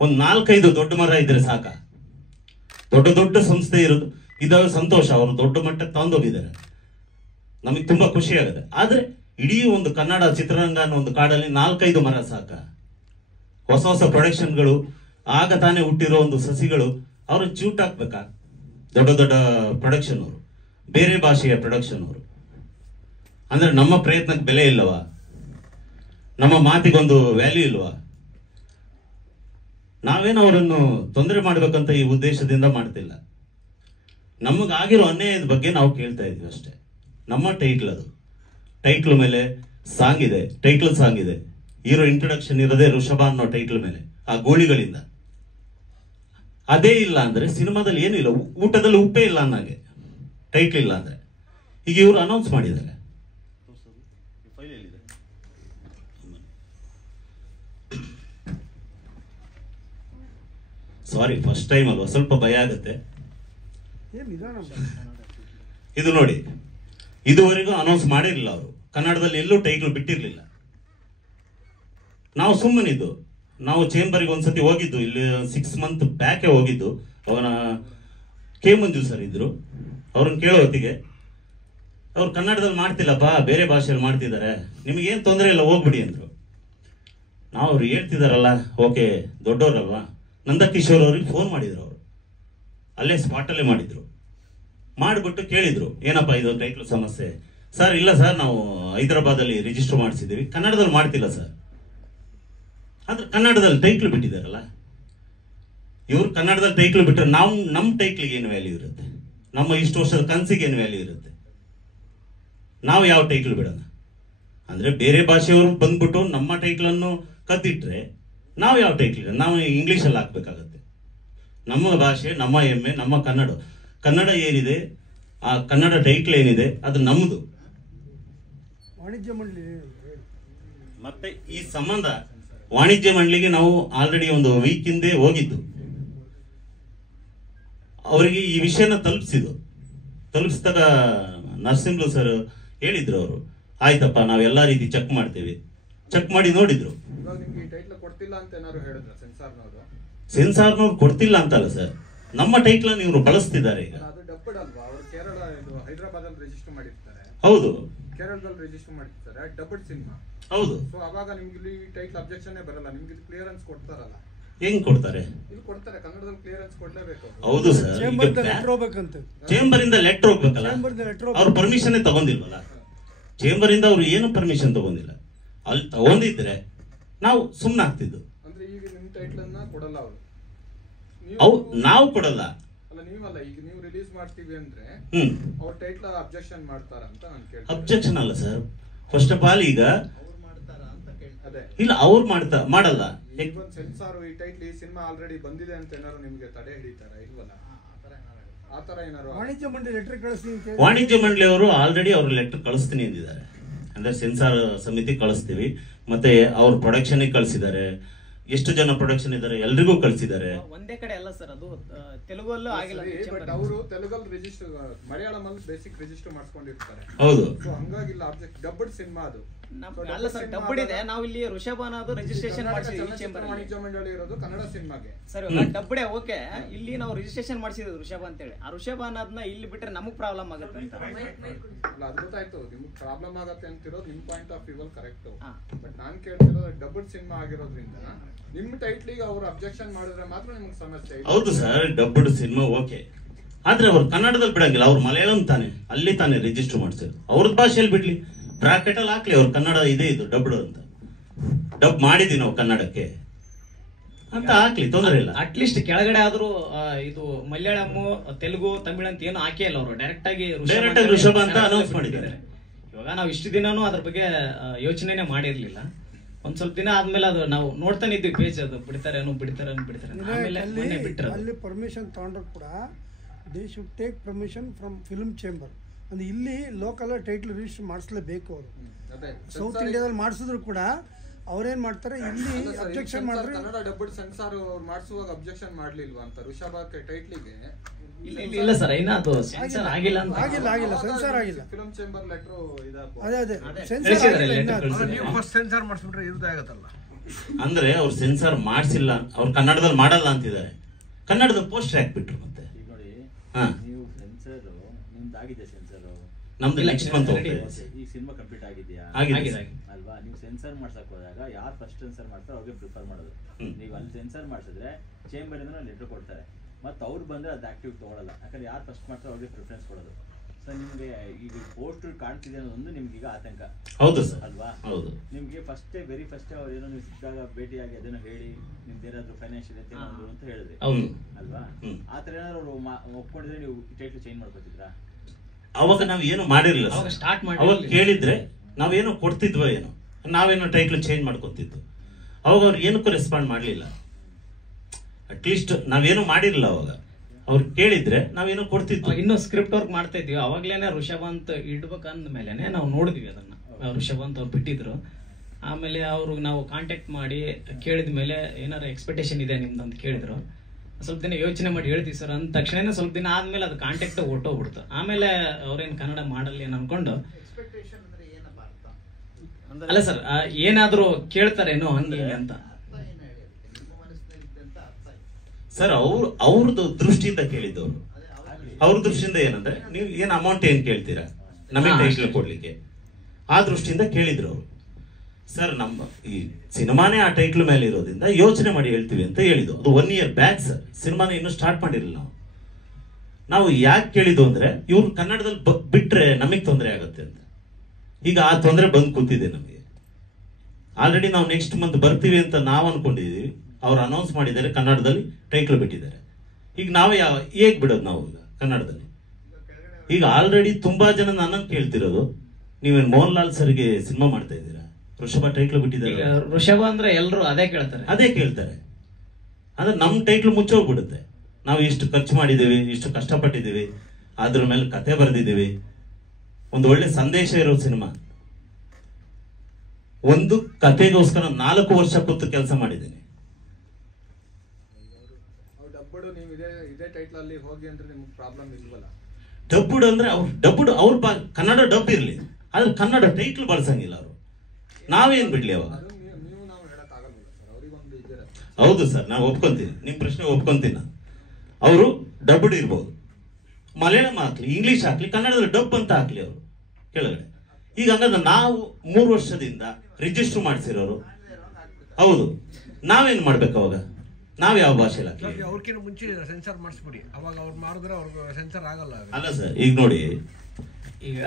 ಒಂದು 4-5 ದೊಡ್ಡ ಮರ ಇದ್ರೆ ಸಾಕ. ದೊಡ್ಡ ಸಂಸ್ಥೆ ಇರೋದು ಇದಾವೆ, ಸಂತೋಷ, ಅವರು ದೊಡ್ಡ ಮಟ್ಟಕ್ಕೆ ತಗೊಂಡೋಗಿದ್ದಾರೆ, ನಮಗೆ ತುಂಬಾ ಖುಷಿ ಆಗುತ್ತೆ. ಆದ್ರೆ ಇಡೀ ಒಂದು ಕನ್ನಡ ಚಿತ್ರರಂಗ ಅನ್ನೋ ಒಂದು ಕಾಡಲ್ಲಿ 4-5 ಮರ ಸಾಕ. ಹೊಸ ಪ್ರೊಡಕ್ಷನ್ಗಳು, ಆಗ ತಾನೇ ಹುಟ್ಟಿರೋ ಒಂದು ಸಸಿಗಳು ಅವ್ರನ್ನ ಚ್ಯೂಟ್ ಹಾಕ್ಬೇಕಾ? ದೊಡ್ಡ ಪ್ರೊಡಕ್ಷನ್ ಅವರು, ಬೇರೆ ಭಾಷೆಯ ಪ್ರೊಡಕ್ಷನ್ ಅವರು. ಅಂದ್ರೆ ನಮ್ಮ ಪ್ರಯತ್ನಕ್ಕೆ ಬೆಲೆ ಇಲ್ಲವಾ? ನಮ್ಮ ಮಾತಿಗೊಂದು ವ್ಯಾಲ್ಯೂ ಇಲ್ವಾ? ನಾವೇನು ಅವರನ್ನು ತೊಂದರೆ ಮಾಡ್ಬೇಕಂತ ಈ ಉದ್ದೇಶದಿಂದ ಮಾಡ್ತಿಲ್ಲ. ನಮಗಾಗಿರೋ ಅನ್ಯಾಯದ ಬಗ್ಗೆ ನಾವು ಕೇಳ್ತಾ ಇದೀವಿ ಅಷ್ಟೇ. ನಮ್ಮ ಟೈಟ್ಲ್ ಅದು, ಟೈಟ್ಲ್ ಮೇಲೆ ಸಾಂಗ್ ಇದೆ, ಟೈಟ್ಲ್ ಸಾಂಗ್ ಇದೆ. ಹೀರೋ ಇಂಟ್ರೊಡಕ್ಷನ್ ಇರೋದೇ ಋಷಭ ಅನ್ನೋ ಟೈಟ್ಲ್ ಮೇಲೆ, ಆ ಗೋಳಿಗಳಿಂದ. ಅದೇ ಇಲ್ಲ ಅಂದ್ರೆ ಸಿನಿಮಾದಲ್ಲಿ ಏನಿಲ್ಲ, ಊಟದಲ್ಲಿ ಉಪ್ಪೇ ಇಲ್ಲ ಅನ್ನಂಗೆ ಟೈಟ್ಲ್ ಇಲ್ಲ ಅಂದ್ರೆ. ಈಗ ಇವರು ಅನೌನ್ಸ್ ಮಾಡಿದ್ದಾರೆ. ಸಾರಿ, ಫಸ್ಟ್ ಟೈಮ್ ಅಲ್ವಾ, ಸ್ವಲ್ಪ ಭಯ ಆಗುತ್ತೆ. ಇದು ನೋಡಿ, ಇದುವರೆಗೂ ಅನೌನ್ಸ್ ಮಾಡಿರಲಿಲ್ಲ ಅವರು. ಕನ್ನಡದಲ್ಲಿ ಎಲ್ಲೂ ಟೈಟ್ಲ್ ಬಿಟ್ಟಿರ್ಲಿಲ್ಲ. ನಾವು ಸುಮ್ಮನಿದ್ದು. ನಾವು ಚೇಂಬರ್ಗೆ ಒಂದ್ಸತಿ ಹೋಗಿದ್ದು, ಇಲ್ಲಿ 6 ಮಂತ್ ಬ್ಯಾಕೆ ಹೋಗಿದ್ದು. ಅವನ ಕೆ ಮಂಜು ಸರ್ ಇದ್ರು. ಅವ್ರನ್ನ ಕೇಳೋ ಹೊತ್ತಿಗೆ ಅವ್ರು ಕನ್ನಡದಲ್ಲಿ ಮಾಡ್ತಿಲ್ಲಪ್ಪ, ಬೇರೆ ಭಾಷೆಯಲ್ಲಿ ಮಾಡ್ತಿದ್ದಾರೆ, ನಿಮಗೇನು ತೊಂದರೆ ಇಲ್ಲ, ಹೋಗ್ಬಿಡಿ ಅಂದ್ರು. ನಾವು ಅವ್ರು ಹೇಳ್ತಿದಾರಲ್ಲ, ಓಕೆ, ದೊಡ್ಡವ್ರಲ್ವಾ. ನಂದಕಿಶೋರ್ ಅವ್ರಿಗೆ ಫೋನ್ ಮಾಡಿದ್ರು. ಅವರು ಅಲ್ಲೇ ಸ್ಪಾಟಲ್ಲೇ ಮಾಡಿದ್ರು. ಮಾಡಿಬಿಟ್ಟು ಕೇಳಿದ್ರು, ಏನಪ್ಪ ಇದು ಟೈಟ್ಲ್ ಸಮಸ್ಯೆ? ಸರ್, ಇಲ್ಲ ಸರ್, ನಾವು ಹೈದರಾಬಾದಲ್ಲಿ ರಿಜಿಸ್ಟರ್ ಮಾಡಿಸಿದ್ದೀವಿ, ಕನ್ನಡದಲ್ಲಿ ಮಾಡ್ತಿಲ್ಲ ಸರ್. ಆದ್ರೆ ಕನ್ನಡದಲ್ಲಿ ಟೈಟ್ಲ್ ಬಿಟ್ಟಿದ್ದಾರಲ್ಲ ಇವ್ರು. ಕನ್ನಡದಲ್ಲಿ ಟೈಟ್ಲ್ ಬಿಟ್ಟರೆ ನಮ್ಮ ಟೈಟ್ಲಿಗೆ ಏನು ವ್ಯಾಲ್ಯೂ ಇರುತ್ತೆ? ನಮ್ಮ ಇಷ್ಟು ವರ್ಷದ ಕನಸಿಗೆ ಏನು ವ್ಯಾಲ್ಯೂ ಇರುತ್ತೆ? ನಾವು ಯಾವ ಟೈಟ್ಲ್ ಬಿಡೋಣ? ಅಂದ್ರೆ ಬೇರೆ ಭಾಷೆಯವರು ಬಂದ್ಬಿಟ್ಟು ನಮ್ಮ ಟೈಟ್ಲನ್ನು ಕದ್ದಿಟ್ರೆ ನಾವು ಯಾವ ಟೈಟ್ಲ್? ನಾವು ಇಂಗ್ಲೀಷಲ್ಲಿ ಹಾಕ್ಬೇಕಾಗತ್ತೆ. ನಮ್ಮ ಭಾಷೆ, ನಮ್ಮ ಹೆಮ್ಮೆ, ನಮ್ಮ ಕನ್ನಡ ಏನಿದೆ, ಆ ಕನ್ನಡ ಟೈಟ್ಲ್ ಏನಿದೆ ಅದು ನಮ್ಮದು. ವಾಣಿಜ್ಯ ಮಂಡಳಿ ಮತ್ತೆ ಈ ಸಂಬಂಧ ವಾಣಿಜ್ಯ ಮಂಡಳಿಗೆ ನಾವು ಆಲ್ರೆಡಿ ಒಂದು ವೀಕ್ ಹಿಂದೆ ಹೋಗಿದ್ದು, ಅವರಿಗೆ ಈ ವಿಷಯನ ತಲುಪಿಸಿದಾಗ ನರಸಿಂಹಲು ಸರ್ ಹೇಳಿದ್ರು, ಅವರು ಆಯ್ತಪ್ಪ ನಾವೆಲ್ಲ ರೀತಿ ಚೆಕ್ ಮಾಡ್ತೇವೆ, ಚೆಕ್ ಮಾಡಿ ನೋಡಿದ್ರು. ಸೆನ್ಸಾರ್ನವ್ರು ಕೊಡ್ತಿಲ್ಲ ಅಂತಲ್ಲ ಸರ್, ನಮ್ಮ ಟೈಟ್ಲ್ ಇವರು ಬಳಸ್ತಿದ್ದಾರೆ ಈಗ. ಹೈದರಾಬಾದ್ ರಿಜಿಸ್ಟರ್ ಮಾಡಿರ್ತಾರೆ, ಹೌದು, ಕೇರಳದಲ್ಲಿ ರಿಜಿಸ್ಟರ್ ಮಾಡಿರ್ತಾರೆ, ಡಬ್ಬಡ್ ಸಿನಿಮಾ. ಹೌದು. ಸೊ ಅವಾಗ ನಿಮ್ಗೆ ಇಲ್ಲಿ ಟೈಟ್ಲ್ ಅಬ್ಜೆಕ್ಷನ್ ಬರಲ್ಲ, ನಿಮ್ಗೆ ಕ್ಲಿಯರೆನ್ಸ್ ಕೊಡ್ತಾರಲ್ಲ. ಹೆಂಗ್ ಕೊಡ್ತಾರೆ? ಇಲ್ಲಿ ಕೊಡ್ತಾರೆ, ಕನ್ನಡದಲ್ಲಿ ಕ್ಲಿಯರೆನ್ಸ್ ಕೊಡ್ಲೇಬೇಕು. ಹೌದು ಸರ್, ಚೇಂಬರ್ ಇಂದ ಲೆಟರ್ ಹೋಗ್ಬೇಕಲ್ಲ, ಅವ್ರ ಪರ್ಮಿಷನ್ ತಗೊಂಡಿಲ್ವಲ್ಲ. ಚೇಂಬರ್ ಇಂದ ಅವ್ರು ಏನು ಪರ್ಮಿಷನ್ ತಗೊಂಡಿಲ್ಲ. ಅಲ್ಲಿ ತಗೊಂಡಿದ್ರೆ ನಾವು ಸುಮ್ನೆ ಆಗ್ತಿದ್ದು. ಅಂದ್ರೆ ಈಗ ನಿಮ್ ಟೈಟ್ಲ್ ಅನ್ನ ಕೊಡಲ್ಲ ಅವರು, ನಾವು ಕೊಡಲ್ಲ ಅಲ್ಲ, ನೀವಲ್ಲ. ಈಗ ನೀವು ರಿಲೀಸ್ ಮಾಡ್ತೀವಿ ಅಂದ್ರೆ ಅವ್ರ ಟೈಟ್ಲ್ ಅಬ್ಜೆಕ್ಷನ್ ಮಾಡ್ತಾರ ಅಂತ ನಾನು ಕೇಳ್ತೀನಿ. ಅಬ್ಜೆಕ್ಷನ್ ಅಲ್ಲ ಸರ್, ಫಸ್ಟ್ ಆಫ್ ಆಲ್ ಈಗ ಇಲ್ಲ, ಅವ್ರು ಮಾಡಲ್ಲ. ಸೆನ್ಸಾರ್ ಈ ಟೈಟ್ಲ್ ಈ ಸಿನಿಮಾ ಆಲ್ರೆಡಿ ಬಂದಿದೆ ಅಂತ ಏನಾದ್ರು ನಿಮ್ಗೆ ತಡೆ ಹಿಡಿತಾರ? ಇಲ್ವಲ್ಲ, ಆತರ ಏನಾರು. ವಾಣಿಜ್ಯ ಮಂಡಳಿ ಲೆಟರ್ ಕಳಿಸ್ತೀನಿ, ವಾಣಿಜ್ಯ ಮಂಡಳಿಯವರು ಆಲ್ರೆಡಿ ಅವ್ರ ಲೆಟರ್ ಕಳಿಸ್ತೀನಿ ಅಂದಿದ್ದಾರೆ. ಅಂದ್ರೆ ಸೆನ್ಸಾರ್ ಸಮಿತಿ ಕಳಿಸ್ತೀವಿ, ಮತ್ತೆ ಅವ್ರ ಪ್ರೊಡಕ್ಷನ್ ಕಳಿಸಿದ್ದಾರೆ. ಎಷ್ಟು ಜನ ಪ್ರೊಡಕ್ಷನ್ ಇದ್ದಾರೆ ಎಲ್ರಿಗೂ ಕಳಿಸಿದ್ದಾರೆ. ಒಂದೇ ಕಡೆ ಅಲ್ಲ ಸರ್, ಅದು ತೆಲುಗಲ್ಲೂ ಆಗಿಲ್ಲ. ಬಟ್ ಅವರು ತೆಲುಗಲ್ಲಿ ರಿಜಿಸ್ಟರ್, ಮಲಯಾಳಮಲ್ಲಿ ಬೇಸಿಕ್ ರಿಜಿಸ್ಟರ್ ಮಾಡಿಸ್ಕೊಂಡಿರ್ತಾರೆ. ಹೌದು, ಹಂಗಾಗಿಲ್ಲ. ಆಬ್ಜೆಕ್ಟ್ ಡಬ್ಬಡ್ ಸಿನಿಮಾ ಅದು ಅಲ್ಲ ಸರ್, ಡಬ್ಬಡ್ ಇದೆ. ನಾವು ಇಲ್ಲಿ ಋಷಭನ ಅದು ರಿಜಿಸ್ಟ್ರೇಷನ್ ಮಾಡಿಸಿದ್ವಿ. ವಾಣಿಜ್ಯ ಮಂಡಳಿ ಇರೋದು ಕನ್ನಡ ಸಿನಿಮಾಗೆ. ಸರ್ ಡಬ್ಬಡೆ ಓಕೆ, ಇಲ್ಲಿ ನಾವು ರಿಜಿಸ್ಟ್ರೇಷನ್ ಮಾಡಿಸಿದ್ವಿ ಋಷಭ ಅಂತ ಹೇಳಿ. ಆ ಋಷಭ ಅನ್ನೋದನ್ನ ಇಲ್ಲಿ ಬಿಟ್ರೆ ನಮಗ್ ಪ್ರಾಬ್ಲಮ್ ಆಗುತ್ತೆ ಅಂತ. ಅಲ್ಲ, ಅದು ಗೊತ್ತಾಯ್ತು, ನಿಮ್ಗೆ ಪ್ರಾಬ್ಲಮ್ ಆಗತ್ತೆ ಅಂತಿರೋದು ನಿಮ್ point of view correct. But ನಾನ್ ಕೇಳ್ತಿರೋದು ಡಬ್ಬಡ್ ಸಿನಿಮಾ ಆಗಿರೋದ್ರಿಂದ ನಿಮ್ ಟೈಟ್ಲಿಗೆ ಅವ್ರು ಅಬ್ಜೆಕ್ಷನ್ ಮಾಡಿದ್ರೆ ಮಾತ್ರ ನಿಮ್ಗೆ ಸಮಸ್ಯೆ. ಹೌದು ಸರ್, ಡಬ್ಬಡ್ ಸಿನಿಮಾ ಓಕೆ, ಆದ್ರೆ ಅವ್ರು ಕನ್ನಡದಲ್ಲಿ ಬಿಡಂಗಿಲ್ಲ. ಅವ್ರು ಮಲಯಾಳಂ ತಾನೆ, ಅಲ್ಲಿ ತಾನೆ ರಿಜಿಸ್ಟರ್ ಮಾಡ್ತಾರೆ. ಅವ್ರದ್ ಭಾಷೆಯಲ್ಲಿ ಬಿಡ್ಲಿ, ಬ್ರಾಕೆಟ್ ಅಲ್ಲಿ ಹಾಕ್ಲಿ, ಅವ್ರ ಕನ್ನಡ ಇದೆ ಇದು ಡಬ್ಡ್ ಅಂತ, ಡಬ್ ಮಾಡಿದೀವಿ ನಾವು ಕನ್ನಡಕ್ಕೆ ಅಂತ ಹಾಕ್ಲಿ, ತೊಂದರೆ ಇಲ್ಲ. ಅಟ್ಲೀಸ್ಟ್ ಕೆಳಗಡೆ ಆದ್ರೂ ಇದು ಮಲಯಾಳಂ, ತೆಲುಗು, ತಮಿಳ್ ಅಂತ ಏನು ಹಾಕೇ ಇಲ್ಲ. ಅವರು ಡೈರೆಕ್ಟ್ ಆಗಿ ಋಷಭ ಅಂತ ಅನೌನ್ಸ್ ಮಾಡಿದ್ದಾರೆ. ಇವಾಗ ನಾವು ಇಷ್ಟು ದಿನಾನು ಅದ್ರ ಬಗ್ಗೆ ಯೋಚನೆನೆ ಮಾಡಿರ್ಲಿಲ್ಲ. ಒಂದ್ ಸ್ವಲ್ಪ ದಿನ ಆದ್ಮೇಲೆ ಅದು ನಾವು ನೋಡ್ತಾನೆ ಇದ್ವಿ ಪೇಜ್, ಅದು ಬಿಡ್ತಾರೇನು ಆಮೇಲೆ ಬಿಟ್ಟರು. ಅಲ್ಲಿ ಪರ್ಮಿಷನ್ ತಗೊಂಡ್ರು ಕೂಡ they should take permission from film chamber. ಅಂದ್ರೆ ಇಲ್ಲಿ ಲೋಕಲ್ ಟೈಟ್ಲ್ ರಿಜಿಸ್ಟರ್ ಮಾಡಿಸ್ಲೇಬೇಕು ಅವರು. ಸೌತ್ ಇಂಡಿಯಾದಲ್ಲಿ ಮಾಡಿಸಿದ್ರು ಕೂಡ ಅವ್ರೇನ್ ಮಾಡ್ತಾರೆ, ಇಲ್ಲಿ ಅಬ್ಜೆಕ್ಷನ್ ಮಾಡಿದ್ರೆ ಕನ್ನಡ ಡಬ್ಬಡ್ ಸೆನ್ಸಾರ್ ಮಾಡಿಸುವಾಗ ಅಬ್ಜೆಕ್ಷನ್ ಮಾಡ್ಲಿಲ್ವಾ ಅಂತ ಋಷಭ ಟೈಟ್ಲಿಗೆ? ಇಲ್ಲ ಸರ್, ಇನ್ನ ಅದು ಸೆನ್ಸಾರ್ ಆಗಿಲ್ಲ ಅಂತ. ಆಗಿಲ್ಲ ಸೆನ್ಸಾರ್ ಆಗಿಲ್ಲ. ಫಿಲ್ಮ್ ಚೇಂಬರ್ ಲೆಟರ್ ಅದೇ ಸೆನ್ಸಾರ್ ನೀವು ಫಸ್ಟ್ ಸೆನ್ಸಾರ್ ಮಾಡಿಸ್ಬಿಟ್ರೆ ಇರುದೇ ಆಗತ್ತಲ್ಲ. ಅಂದ್ರೆ ಅವ್ರು ಸೆನ್ಸಾರ್ ಮಾಡಿಸಿಲ್ಲ, ಅವ್ರು ಕನ್ನಡದಲ್ಲಿ ಮಾಡಲ್ಲ ಅಂತಿದ್ದಾರೆ. ಕನ್ನಡದಲ್ಲಿ ಪೋಸ್ಟರ್ ಹಾಕ್ಬಿಟ್ರು. ಮತ್ತೆ ನೀವು ಸೆನ್ಸರ್ ನಿಮ್ದಾಗಿದೆ, ಸೆನ್ಸರ್ ನಮ್ದು ನೆಕ್ಸ್ಟ್ ಮಂತ್ ಈ ಸಿನಿಮಾ ಕಂಪ್ಲೀಟ್ ಆಗಿದೆಯಾ? ಅಲ್ವಾ? ನೀವು ಸೆನ್ಸರ್ ಮಾಡ್ಸಕ್ ಹೋದಾಗ ಯಾರು ಫಸ್ಟ್ ಸೆನ್ಸರ್ ಮಾಡ್ತಾರೆ ಅವ್ರಿಗೆ ಪ್ರಿಫರ್ ಮಾಡೋದು. ನೀವು ಅಲ್ಲಿ ಸೆನ್ಸರ್ ಮಾಡಿಸಿದ್ರೆ ಚೇಂಬರ್ ಇಂದ ಲೆಟರ್ ಕೊಡ್ತಾರೆ, ಮತ್ತೆ ಅವ್ರು ಬಂದ್ರೆ ಅದು ಆಕ್ಟಿವ್ ತಗೊಳ್ಳಲ್ಲ. ಯಾಕಂದ್ರೆ ಯಾರು ಫಸ್ಟ್ ಮಾಡ್ತಾರೆ ಅವ್ರಿಗೆ ಪ್ರಿಫರೆನ್ಸ್ ಕೊಡೋದು. ಸೊ ನಿಮ್ಗೆ ಈಗ ಪೋಸ್ಟ್ ಕಾಣ್ತಿದೆ ಅನ್ನೋದೊಂದು ನಿಮ್ಗೆ ಈಗ ಆತಂಕ. ಹೌದು ಸರ್, ಅಲ್ವಾ? ಹೌದು. ನಿಮ್ಗೆ ವೆರಿ ಫಸ್ಟ್ ಅವ್ರು ಏನೋ ನೀವು ಸಿಕ್ಕಾಗ ಭೇಟಿಯಾಗಿ ಅದನ್ನ ಹೇಳಿ ನಿಮ್ದು ಏನಾದ್ರು ಫೈನಾನ್ಷಿಯಲ್ ಅಂತ ಹೇಳಿದ್ರಿ ಅಲ್ವಾ? ಆತರ ಏನಾದ್ರು ಅವ್ರು ಒಪ್ಕೊಂಡಿದ್ರೆ ನೀವು ಟೈಟ್ಲ್ ಚೇಂಜ್ ಮಾಡ್ಕೊತಿದ್ರಾ? ಅವಾಗ ನಾವ್ ಏನು ಮಾಡಿರ್ಲಿಲ್ಲ. ಅವಾಗ ಕೇಳಿದ್ರೆ ನಾವೇನೋ ಕೊಡ್ತಿದ್ವೋ ಏನೋ, ನಾವೇನೋ ಟೈಟ್ಲ್ ಚೇಂಜ್ ಮಾಡ್ಕೊತಿದ್ವು. ಅವಾಗ ಅವ್ರು ಏನಕ್ಕೂ ರೆಸ್ಪಾಂಡ್ ಮಾಡ್ಲಿಲ್ಲ. ಅಟ್ಲೀಸ್ಟ್ ನಾವೇನು ಮಾಡಿರಲಿಲ್ಲ. ಅವಾಗ ಅವ್ರು ಕೇಳಿದ್ರೆ ನಾವೇನೋ ಕೊಡ್ತಿದ್ವಿ. ಇನ್ನು ಸ್ಕ್ರಿಪ್ಟ್ ವರ್ಕ್ ಮಾಡ್ತಾ ಇದ್ವಿ. ಅವಾಗ್ಲೇನೆ ಋಷಭ ಅಂತ ಇಡ್ಬೇಕಂದ ಮೇಲೆನೆ ನಾವು ನೋಡಿದ್ವಿ ಅದನ್ನ. ಋಷಭ ಅಂತ ಅವ್ರು ಬಿಟ್ಟಿದ್ರು. ಆಮೇಲೆ ಅವರು ನಾವು ಕಾಂಟ್ಯಾಕ್ಟ್ ಮಾಡಿ ಕೇಳಿದ ಮೇಲೆ ಏನಾರ ಎಕ್ಸ್ಪೆಕ್ಟೇಷನ್ ಇದೆ ನಿಮ್ದು ಅಂತ ಕೇಳಿದ್ರು. ಸ್ವಲ್ಪ ದಿನ ಯೋಚನೆ ಮಾಡಿ ಹೇಳ್ತೀವಿ ಸರ್ ಅಂದ ತಕ್ಷಣ ಸ್ವಲ್ಪ ದಿನ ಆದ್ಮೇಲೆ ಅದು ಕಾಂಟ್ಯಾಕ್ಟ್ ಹೊಟ್ಟೋಗ್ಬಿಡ್ತು. ಆಮೇಲೆ ಅವ್ರೇನ್ ಕನ್ನಡ ಮಾಡಲ್ಲ ಏನು ಅನ್ಕೊಂಡು, ಅಲ್ಲ ಸರ್ ಏನಾದ್ರು ಕೇಳ್ತಾರೇನೋ ಹಂಗೆ ಅಂತ ಸರ್ ಅವ್ರದ್ದು ದೃಷ್ಟಿಯಿಂದ ಕೇಳಿದ್ದವ್ರು. ಅವ್ರ ದೃಷ್ಟಿಯಿಂದ ಏನಂದ್ರೆ ನೀವು ಏನ್ ಅಮೌಂಟ್ ಏನ್ ಕೇಳ್ತೀರಾ ನಮಗೆ ಟೈಟ್ಲ್ ಕೊಡ್ಲಿಕ್ಕೆ, ಆ ದೃಷ್ಟಿಯಿಂದ ಕೇಳಿದ್ರು ಅವರು. ಸರ್ ನಮ್ಮ ಈ ಸಿನಿಮಾನೇ ಆ ಟೈಟ್ಲ್ ಮೇಲೆ ಇರೋದ್ರಿಂದ ಯೋಚನೆ ಮಾಡಿ ಹೇಳ್ತೀವಿ ಅಂತ ಹೇಳಿದ್ದು. ಅದು 1 year ಬ್ಯಾಕ್ ಸರ್. ಸಿನಿಮಾನ ಇನ್ನೂ ಸ್ಟಾರ್ಟ್ ಮಾಡಿರಲಿಲ್ಲ ನಾವು ಯಾಕೆ ಕೇಳಿದ್ದು ಅಂದ್ರೆ ಇವ್ರು ಕನ್ನಡದಲ್ಲಿ ಬಿಟ್ರೆ ನಮಗೆ ತೊಂದರೆ ಆಗುತ್ತೆ ಅಂತ. ಈಗ ಆ ತೊಂದರೆ ಬಂದು ಕೂತಿದೆ ನಮಗೆ. ಆಲ್ರೆಡಿ ನಾವು ನೆಕ್ಸ್ಟ್ ಮಂತ್ ಬರ್ತೀವಿ ಅಂತ ನಾವು ಅನ್ಕೊಂಡಿದೀವಿ. ಅವ್ರು ಅನೌನ್ಸ್ ಮಾಡಿದ್ದಾರೆ, ಕನ್ನಡದಲ್ಲಿ ಟೈಟ್ಲ್ ಬಿಟ್ಟಿದ್ದಾರೆ. ಈಗ ನಾವೇ ಹೇಗ್ ಬಿಡೋದು ನಾವು ಕನ್ನಡದಲ್ಲಿ? ಈಗ ಆಲ್ರೆಡಿ ತುಂಬಾ ಜನ ನನ್ನನ್ನು ಕೇಳ್ತಿರೋದು, ನೀವೇನು ಮೋಹನ್ ಲಾಲ್ ಸರ್ಗೆ ಸಿನಿಮಾ ಮಾಡ್ತಾ ಇದ್ದೀರಾ, ಋಷಭ ಟೈಟ್ಲ್ ಬಿಟ್ಟಿದ್ದಾರೆ. ಋಷಭ ಅಂದ್ರೆ ಎಲ್ಲರೂ ಅದೇ ಕೇಳ್ತಾರೆ. ಅಂದ್ರೆ ನಮ್ ಟೈಟ್ಲ್ ಮುಚ್ಚೋಗ್ಬಿಡುತ್ತೆ. ನಾವು ಇಷ್ಟು ಖರ್ಚು ಮಾಡಿದ್ದೀವಿ, ಇಷ್ಟು ಕಷ್ಟಪಟ್ಟಿದ್ದೀವಿ, ಅದ್ರ ಮೇಲೆ ಕತೆ ಬರೆದಿದ್ದೀವಿ, ಒಂದು ಒಳ್ಳೆ ಸಂದೇಶ ಇರೋ ಸಿನಿಮಾ. ಒಂದು ಕತೆಗೋಸ್ಕರ 4 ವರ್ಷ ಕೂತು ಕೆಲಸ ಮಾಡಿದ್ದೀನಿ. ಡಬ್ಬಡು ನೀವು ಇದೇ ಟೈಟ್ಲ್ ಅಲ್ಲಿ ಹೋಗಿ ಅಂದ್ರೆ ನಿಮ್ಗೆ ಪ್ರಾಬ್ಲಮ್ ಇಲ್ವಲ್ಲ? ಡಬ್ಬುಡ್ ಅಂದ್ರೆ ಅವ್ರ ಕನ್ನಡ ಡಬ್ ಇರ್ಲಿ, ಆದ್ರೆ ಕನ್ನಡ ಟೈಟ್ಲ್ ಬಳಸಂಗಿಲ್ಲ ಅವರು. ನಾವೇನ್ ಬಿಡ್ಲಿ ಅವಾಗ? ನೀವು ನಾವು ಹೇಳಕ್ ಆಗಲ್ಲ ಸರ್, ಅವ್ರಿಗೊಂದು ಇದಿರುತ್ತೆ. ಹೌದು ಸರ್, ನಾವು ಒಪ್ಕೊಂತೀನಿ, ನಿಮ್ ಪ್ರಶ್ನೆ ಒಪ್ಕೊಂತೀನಿ ನಾನು. ಅವರು ಡಬ್ಬುಡ್ ಇರ್ಬೋದು, ಮಲಯಾಳಂ ಹಾಕ್ಲಿ, ಇಂಗ್ಲಿಷ್ ಹಾಕ್ಲಿ, ಕನ್ನಡದಲ್ಲಿ ಡಬ್ ಅಂತ ಹಾಕ್ಲಿ ಅವರು ಕೆಳಗಡೆ. ಈಗ ಹಂಗಂದ್ರೆ ನಾವು 3 ವರ್ಷದಿಂದ ರಿಜಿಸ್ಟರ್ ಮಾಡಿಸಿರೋರು. ಹೌದು, ನಾವೇನ್ ಮಾಡ್ಬೇಕು ಅವಾಗ? ನಾವ್ ಯಾವ ಭಾಷೆಲಿ ಹಾಕ್ಲಿ? ಅವ್ರಕ್ಕಿಂತ ಮುಂಚೆ ಸೆನ್ಸರ್ ಮಾಡಿಸ್ಬಿಡಿ, ಅವಾಗ ಅವ್ರು ಮಾಡಿದ್ರೆ ಅವ್ರಿಗೆ ಸೆನ್ಸರ್ ಆಗಲ್ಲ. ಅಲ್ಲ ಸರ್, ಈಗ ನೋಡಿ,